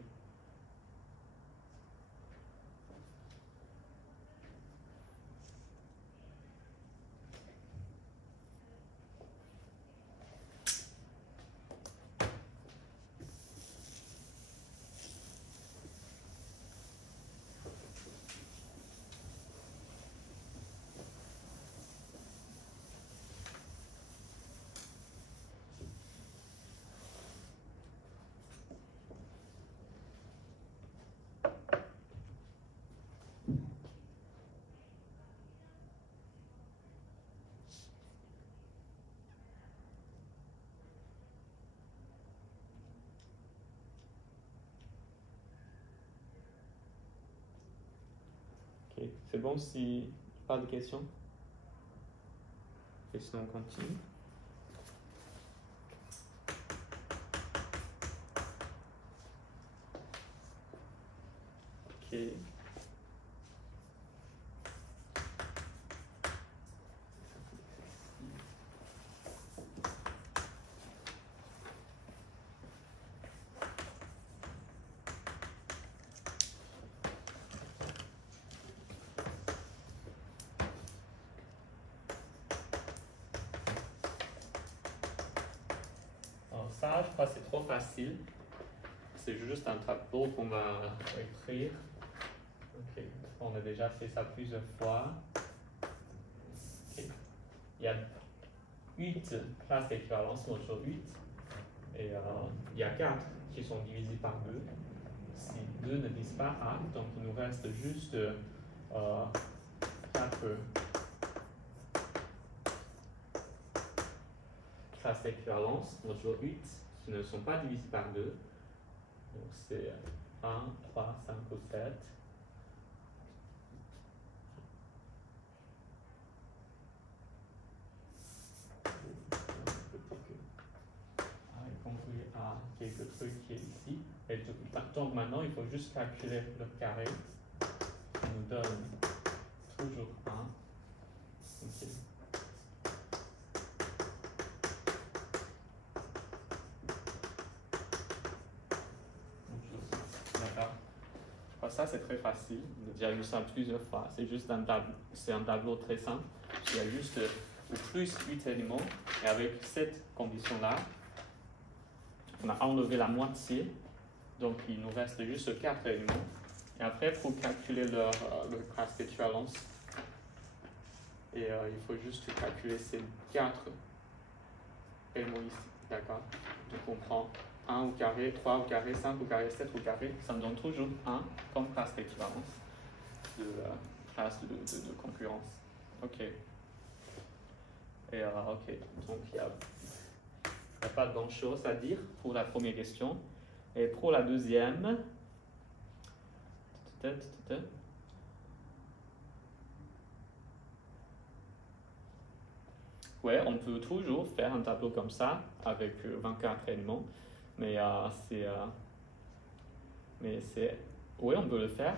Ok, c'est bon si pas de questions? Et sinon on continue. Ok. Alors ça, je crois que c'est trop facile. C'est juste un tableau qu'on va écrire. Ok, on a déjà fait ça plusieurs fois. Okay. Il y a 8 classes d'équivalence, module 8. Et il y a 4 qui sont divisées par 2. Si 2 ne disent pas A, donc il nous reste juste 4 classes d'équivalence, module 8, qui ne sont pas divisées par 2. Donc c'est 1, 3, 5 ou 7. Y compris à quelques trucs qui est ici. Et donc maintenant, il faut juste calculer le carré. Ça nous donne toujours 1. Okay. D'accord. Ça, c'est très facile. On a déjà vu ça plusieurs fois. C'est juste un tableau très simple. Il y a juste au plus 8 éléments. Et avec cette condition-là, on a enlevé la moitié. Donc, il nous reste juste 4 éléments. Et après, pour calculer leur classe d'équivalence, et il faut juste calculer ces 4 éléments ici. D'accord? Donc, on prend 1 au carré, 3 au carré, 5 au carré, 7 au carré. Ça me donne toujours 1 comme classe d'équivalence de classe de concurrence. OK. Et OK. Donc, il n'y a pas grand-chose à dire pour la première question. Et pour la deuxième, ouais, on peut toujours faire un tableau comme ça avec 24 éléments, mais oui, on peut le faire.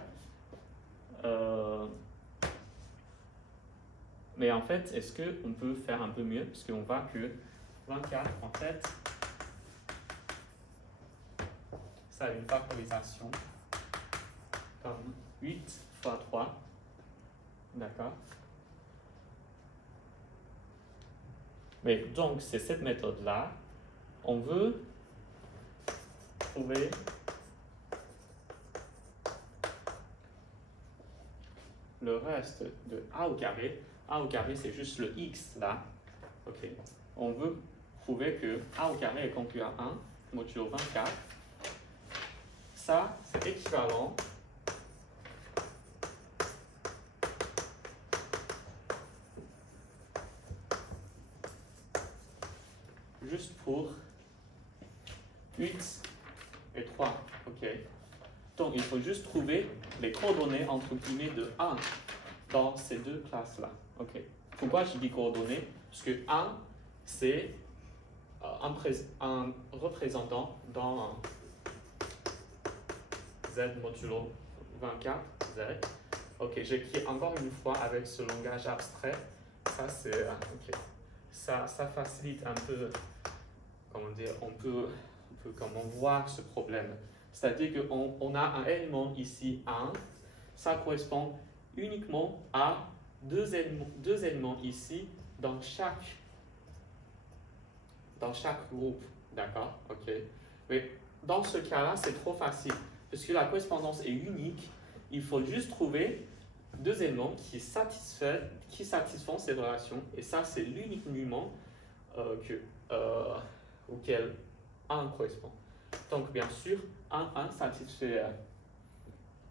Mais en fait, est-ce qu'on peut faire un peu mieux? Parce qu'on voit que 24, en fait, ça a une factorisation comme 8 fois 3. D'accord? Mais donc, c'est cette méthode-là. On veut trouver le reste de A au carré. A au carré, c'est juste le X là. OK. On veut prouver que A au carré est concurrent à 1, modulo 24. Ça, c'est équivalent juste pour 8 et 3. OK. Donc, il faut juste trouver les coordonnées entre guillemets de 1 dans ces deux classes-là. OK. Pourquoi je dis coordonnées? Parce que 1, c'est un représentant dans Z modulo 24, Z. OK, j'écris encore une fois avec ce langage abstrait. Ça, c'est... OK. Ça facilite un peu, comment dire, on peut comment voir ce problème. C'est-à-dire qu'on a un élément ici, 1, ça correspond uniquement à deux éléments ici dans chaque groupe. D'accord? OK. Mais dans ce cas-là, c'est trop facile. Parce que la correspondance est unique, il faut juste trouver deux éléments qui satisfont ces relations. Et ça, c'est l'unique numéro auquel 1 correspond. Donc, bien sûr, 1 satisfait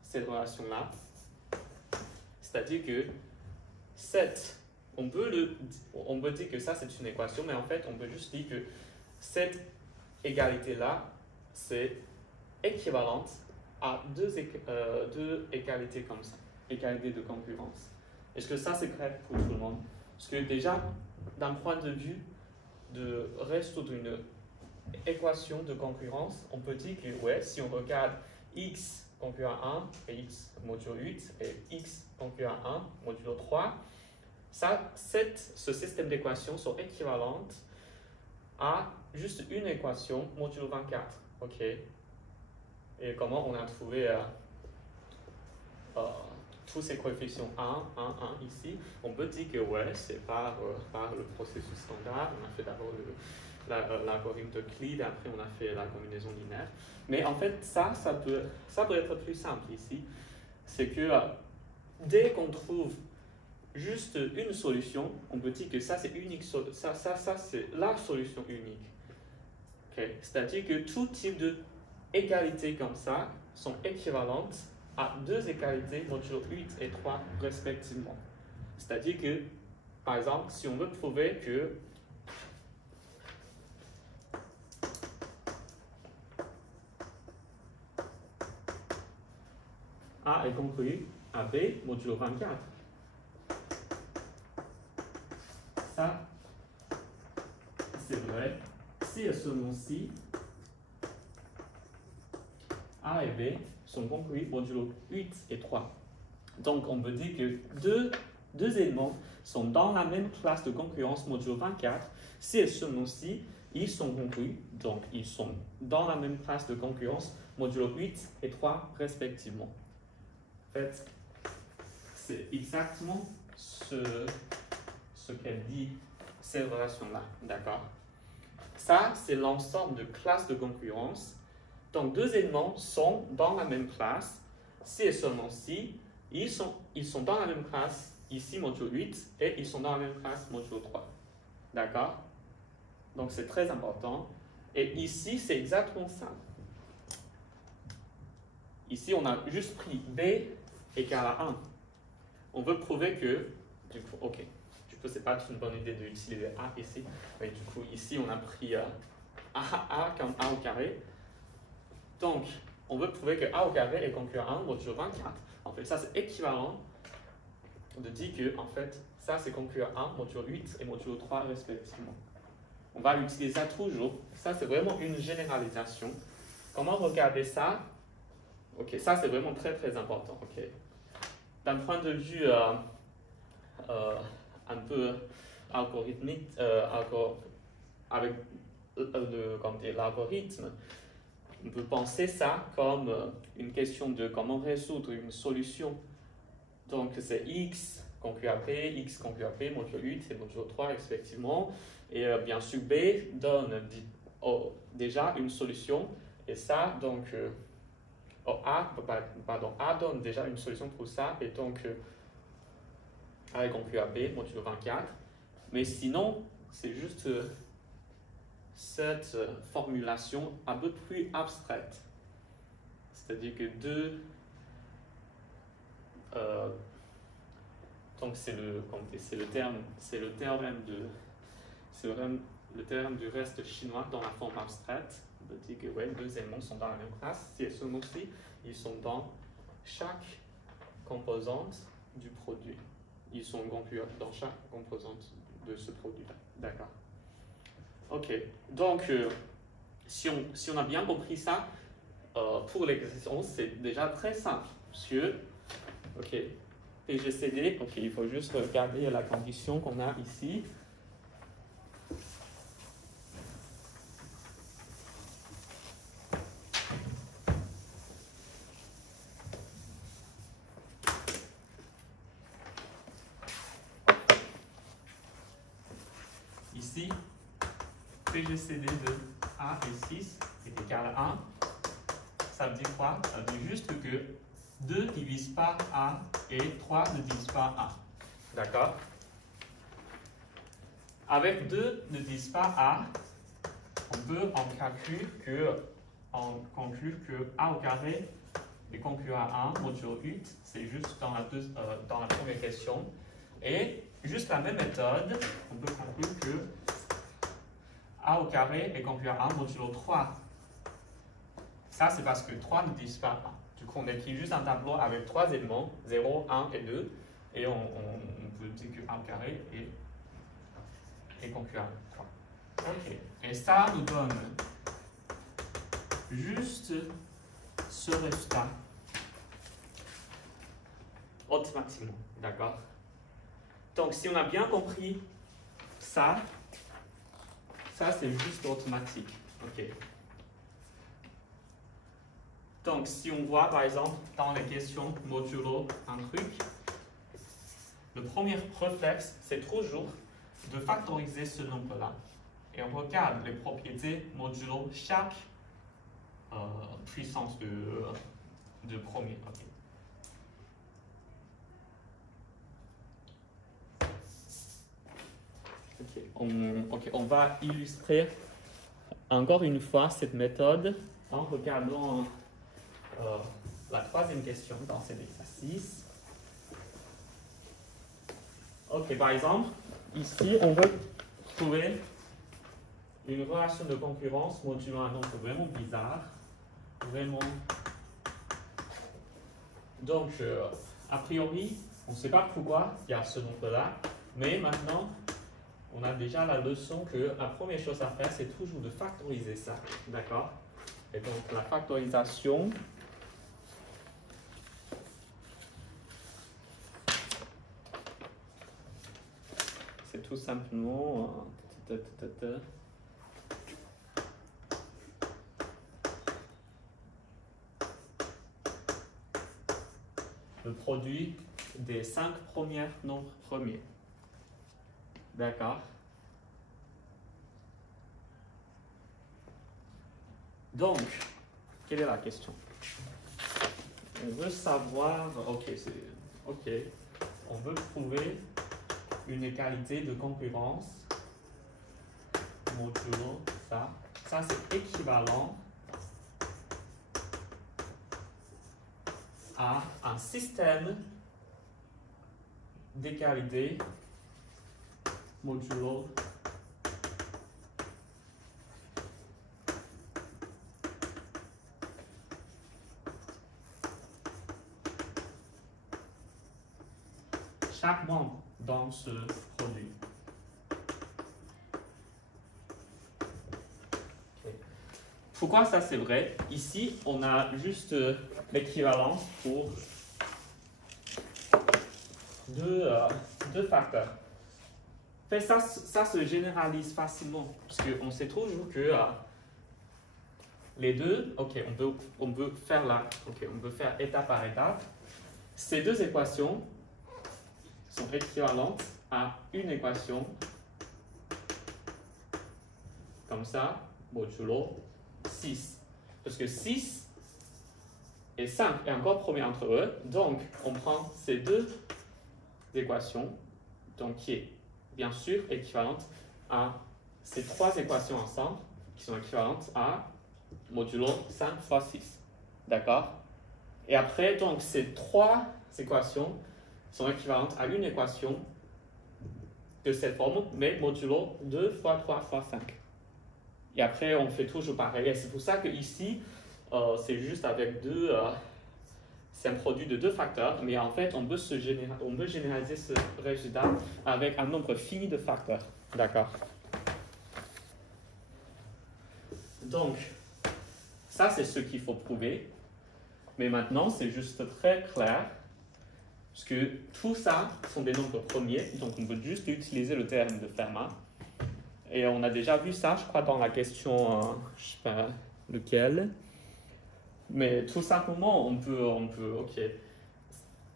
cette relation-là. C'est-à-dire que 7, on peut dire que ça, c'est une équation, mais en fait, on peut juste dire que cette égalité-là, c'est équivalente à deux égalités comme ça. égalité de concurrence. Est-ce que ça c'est clair pour tout le monde? Parce que déjà, d'un point de vue de résoudre une équation de concurrence, on peut dire que ouais, si on regarde x concurrent 1 et x modulo 8 et x concurrent 1 modulo 3, ce système d'équations sont équivalentes à juste une équation modulo 24. Ok. Et comment on a trouvé tous ces coefficients 1, 1, 1 ici? On peut dire que ouais, c'est par le processus standard. On a fait d'abord l'algorithme de Euclide, après on a fait la combinaison linéaire. Mais en fait, ça peut être plus simple ici. C'est que dès qu'on trouve juste une solution, on peut dire que ça c'est unique, ça c'est la solution unique. Okay. C'est-à-dire que tout type d'égalité comme ça sont équivalentes à deux égalités modulo 8 et 3 respectivement. C'est-à-dire que, par exemple, si on veut prouver que A est conclu à B modulo 24, ça, c'est vrai si et seulement si A et B sont conclues modulo 8 et 3. Donc, on peut dire que deux éléments sont dans la même classe de concurrence modulo 24 si et seulement si ils sont conclus, donc ils sont dans la même classe de concurrence modulo 8 et 3 respectivement. En fait, c'est exactement ce qu'elle dit, cette relation-là, d'accord? Ça, c'est l'ensemble de classes de concurrence. Donc, deux éléments sont dans la même classe, si et seulement si ils sont dans la même classe, ici modulo 8, et ils sont dans la même classe modulo 3. D'accord? Donc, c'est très important. Et ici, c'est exactement ça. Ici, on a juste pris B égale à 1. On veut prouver que, du coup, ok, du coup, c'est pas une bonne idée d'utiliser A ici. Mais du coup, ici, on a pris A comme A au carré. Donc, on veut prouver que A au carré est concurrent à 1 modulo 24. En fait, ça, c'est équivalent de dire que, en fait, ça, c'est concurrent à 1 modulo 8 et modulo 3 respectivement. On va l'utiliser ça toujours. Ça, c'est vraiment une généralisation. Comment regarder ça? Ok, ça, c'est vraiment très, très important. Ok. D'un point de vue un peu algorithmique, avec l'algorithme, on peut penser ça comme une question de comment résoudre une solution. Donc, c'est x conclu à p, x conclu à p, modulo 8 et modulo 3 respectivement. Et bien sûr, b donne déjà une solution. Et ça, donc, A donne déjà une solution pour ça. Et donc, A est conclu à b, modulo 24. Mais sinon, c'est juste cette formulation un peu plus abstraite. C'est-à-dire que donc c'est le théorème du reste chinois dans la forme abstraite. On peut dire que ouais, deux éléments sont dans la même classe. Si et seulement si ils sont dans chaque composante du produit. Ils sont conclus dans chaque composante de ce produit-là. D'accord. Ok, donc si on a bien compris ça, pour l'exercice, c'est déjà très simple. Parce que, ok, PGCD, ok, il faut juste regarder la condition qu'on a ici. Ici, PGCD de A et 6 est égal à 1. Ça veut dire quoi? Ça veut dire juste que 2 divise par A et 3 ne divise pas A. D'accord? Avec 2 ne divise pas A, on peut conclure que A au carré est conclu à 1 modulo 8. C'est juste dans la première question. Et juste la même méthode, on peut conclure que A au carré est conclu à 1 modulo 3. Ça, c'est parce que 3 ne divise pas 1. Du qu'on écrit juste un tableau avec 3 éléments, 0, 1 et 2, et on peut dire que A au carré est concurrent. Ok. Et ça nous donne juste ce résultat automatiquement. D'accord? Donc, si on a bien compris ça c'est juste automatique. Ok. Donc, si on voit par exemple dans les questions modulo un truc, le premier réflexe, c'est toujours de factoriser ce nombre-là. Et on regarde les propriétés modulo chaque puissance de premier. Okay. On va illustrer encore une fois cette méthode en regardant la troisième question dans cet exercice. Ok, par exemple, ici, on veut trouver une relation de concurrence modulo un nombre vraiment bizarre. Vraiment. Donc, a priori, on ne sait pas pourquoi il y a ce nombre-là, mais maintenant, on a déjà la leçon que la première chose à faire, c'est toujours de factoriser ça. D'accord? Et donc, la factorisation, c'est tout simplement le produit des 5 premiers nombres premiers. D'accord? Donc, quelle est la question? On veut savoir, ok, on veut prouver une égalité de concurrence modulo ça. Ça, c'est équivalent à un système d'égalité modulo chaque membre dans ce produit. Okay. Pourquoi ça c'est vrai? Ici, on a juste l'équivalence pour deux facteurs. En fait, ça se généralise facilement, parce qu'on sait toujours que les deux, ok, on peut faire là, ok, on peut faire étape par étape. Ces deux équations sont équivalentes à une équation comme ça, modulo 6. Parce que 6 et 5 est encore premier entre eux, donc on prend ces deux équations, donc qui est bien sûr équivalente à ces trois équations ensemble, qui sont équivalentes à modulo 5 fois 6. D'accord? Et après, donc, ces trois équations sont équivalentes à une équation de cette forme, mais modulo 2 fois 3 fois 5. Et après, on fait toujours pareil. Et c'est pour ça que ici, c'est juste avec deux... c'est un produit de deux facteurs, mais en fait, on peut généraliser ce résultat avec un nombre fini de facteurs. D'accord? Donc, ça, c'est ce qu'il faut prouver. Mais maintenant, c'est juste très clair, parce que tout ça sont des nombres premiers, donc on peut juste utiliser le théorème de Fermat. Et on a déjà vu ça, je crois, dans la question, je ne sais pas lequel. Mais tout simplement, on peut, ok.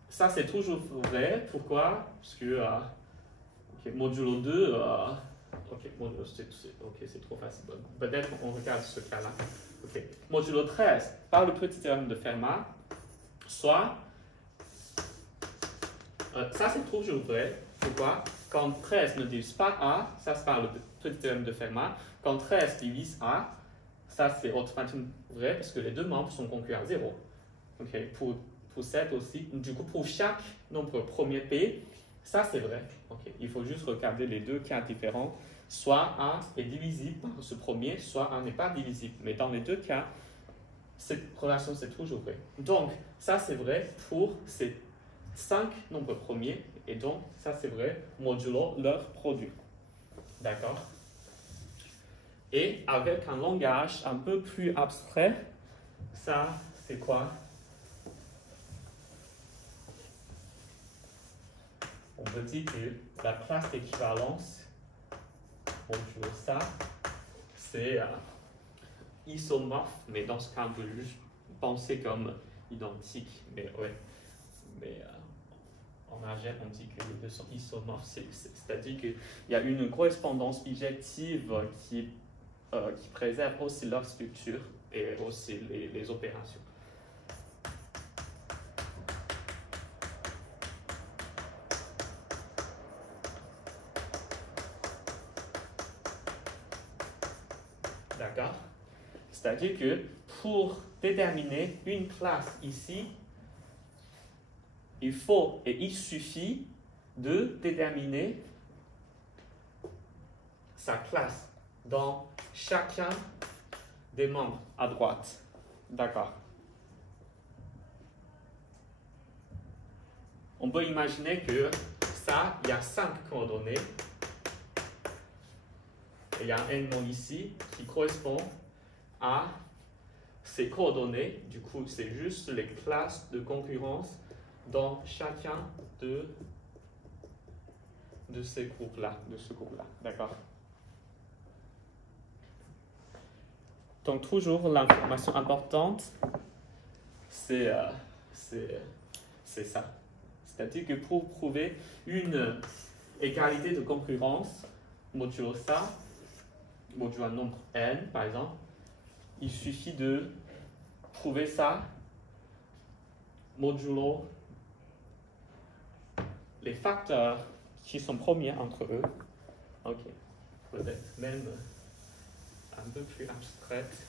Ça, c'est toujours vrai. Pourquoi? Parce que, ok, modulo 2, ok, c'est trop facile. Peut-être on regarde ce cas-là. Ok, modulo 13, par le petit théorème de Fermat, soit, ça c'est toujours vrai. Pourquoi? Quand 13 ne divise pas A, ça c'est par le petit théorème de Fermat. Quand 13 divise A, ça c'est automatiquement vrai parce que les deux membres sont concurrents à 0. Okay. Pour 7 aussi, du coup pour chaque nombre premier P, ça c'est vrai. Okay. Il faut juste regarder les deux cas différents. Soit A est divisible par ce premier, soit A n'est pas divisible. Mais dans les deux cas, cette relation, c'est toujours vrai. Donc, ça, c'est vrai pour ces 5 nombres premiers. Et donc, ça, c'est vrai modulo leur produit. D'accord? Et avec un langage un peu plus abstrait, ça, c'est quoi? On peut dire que la classe d'équivalence, modulo ça, c'est isomorphe, mais dans ce cas, on peut juste penser comme identique. Mais ouais, mais en algèbre, on dit que les deux sont isomorphes, c'est-à-dire qu'il y a une correspondance bijective qui préserve aussi leur structure et aussi les opérations. D'accord? C'est-à-dire que pour déterminer une classe ici, il faut et il suffit de déterminer sa classe dans chacun des membres à droite. D'accord? On peut imaginer que ça, il y a 5 coordonnées. Et il y a un n nom ici qui correspond à ces coordonnées. Du coup, c'est juste les classes de concurrence dans chacun de ces groupes-là, de ce groupe-là. D'accord? Donc, toujours, l'information importante, c'est ça. C'est-à-dire que pour prouver une égalité de concurrence, modulo ça, modulo un nombre n, par exemple, il suffit de prouver ça modulo les facteurs qui sont premiers entre eux. Ok, peut-être même un peu plus abstraite.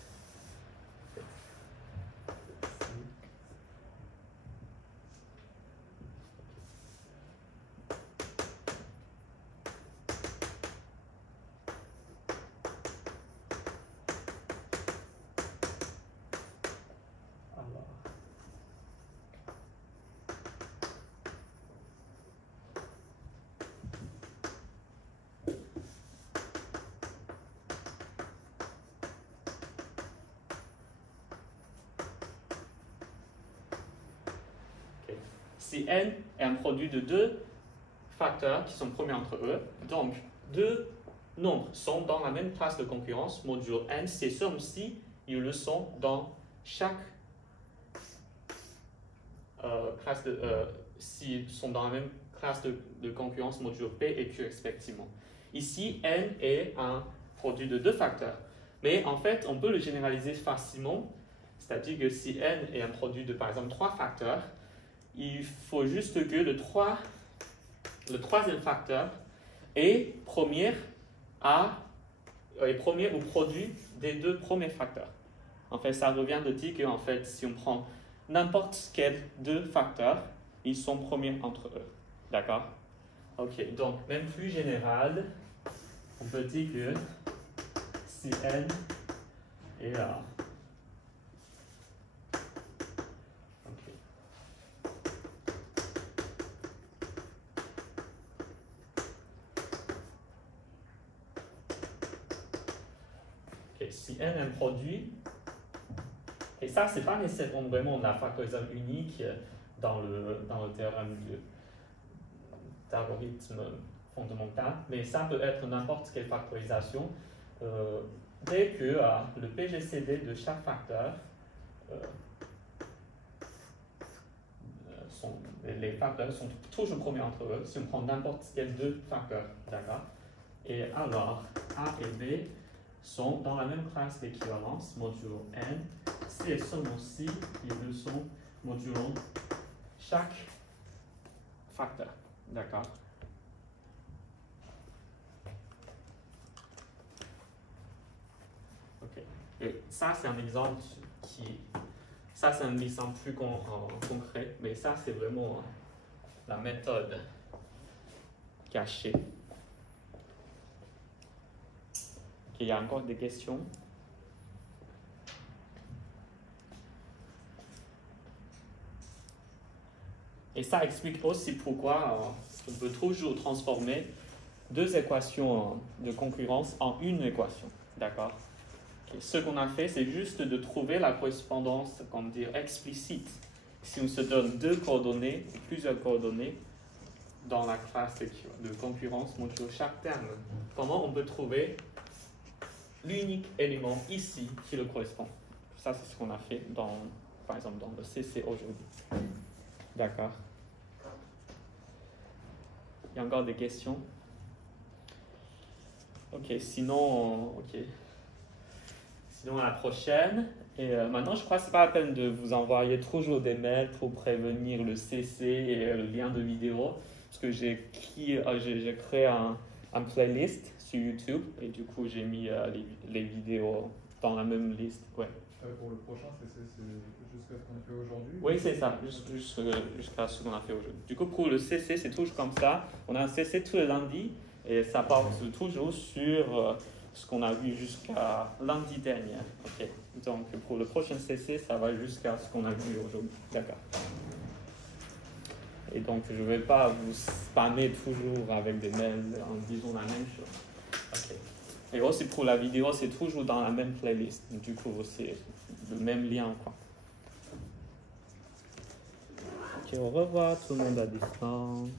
Si n est un produit de 2 facteurs qui sont premiers entre eux, donc 2 nombres sont dans la même classe de concurrence, modulo n, ces sommes-ci, ils le sont dans chaque classe s'ils sont dans la même classe de concurrence modulo p et q respectivement. Ici, n est un produit de 2 facteurs. Mais en fait, on peut le généraliser facilement, c'est-à-dire que si n est un produit de, par exemple, 3 facteurs, il faut juste que le troisième facteur est premier au produit des 2 premiers facteurs. En fait, ça revient de dire que en fait, si on prend n'importe quel 2 facteurs, ils sont premiers entre eux. D'accord? Ok, donc même plus général, on peut dire que si n est là. Si n est un produit, et ça, c'est pas nécessairement vraiment la factorisation unique dans le théorème d'algorithme fondamental, mais ça peut être n'importe quelle factorisation dès que le PGCD de chaque facteur, les facteurs sont toujours premiers entre eux si on prend n'importe quel 2 facteurs. D'accord? Et alors, A et B sont dans la même classe d'équivalence, modulo n, si elles sont aussi, ils le sont modulo chaque facteur. D'accord? Ok. Et ça, c'est un exemple ça, c'est un exemple plus concret, mais ça, c'est vraiment la méthode cachée. Il y a encore des questions? Et ça explique aussi pourquoi on peut toujours transformer deux équations de concurrence en une équation. D'accord? Okay. Ce qu'on a fait, c'est juste de trouver la correspondance, comment dire, explicite. Si on se donne deux coordonnées, ou plusieurs coordonnées, dans la classe de concurrence modulo chaque terme, comment on peut trouver l'unique élément ici qui le correspond. Ça, c'est ce qu'on a fait, par exemple, dans le CC aujourd'hui. D'accord. Il y a encore des questions? Ok, sinon, Sinon, à la prochaine. Et maintenant, je crois que ce n'est pas la peine de vous envoyer toujours des mails pour prévenir le CC et le lien de vidéo. Parce que j'ai créé un playlist sur YouTube et du coup, j'ai mis les vidéos dans la même liste. Ouais. Pour le prochain CC, c'est jusqu'à ce qu'on a fait aujourd'hui? Oui, c'est ça, jusqu'à ce qu'on a fait aujourd'hui. Du coup, pour le CC, c'est toujours comme ça. On a un CC tous les lundis et ça porte toujours sur ce qu'on a vu jusqu'à lundi dernier. Okay. Donc, pour le prochain CC, ça va jusqu'à ce qu'on a vu aujourd'hui. D'accord. Et donc, je ne vais pas vous spammer toujours avec des mails en disant la même chose. Okay. Et aussi pour la vidéo, c'est toujours dans la même playlist. Du coup, c'est le même lien, quoi. Ok, au revoir tout le monde à distance.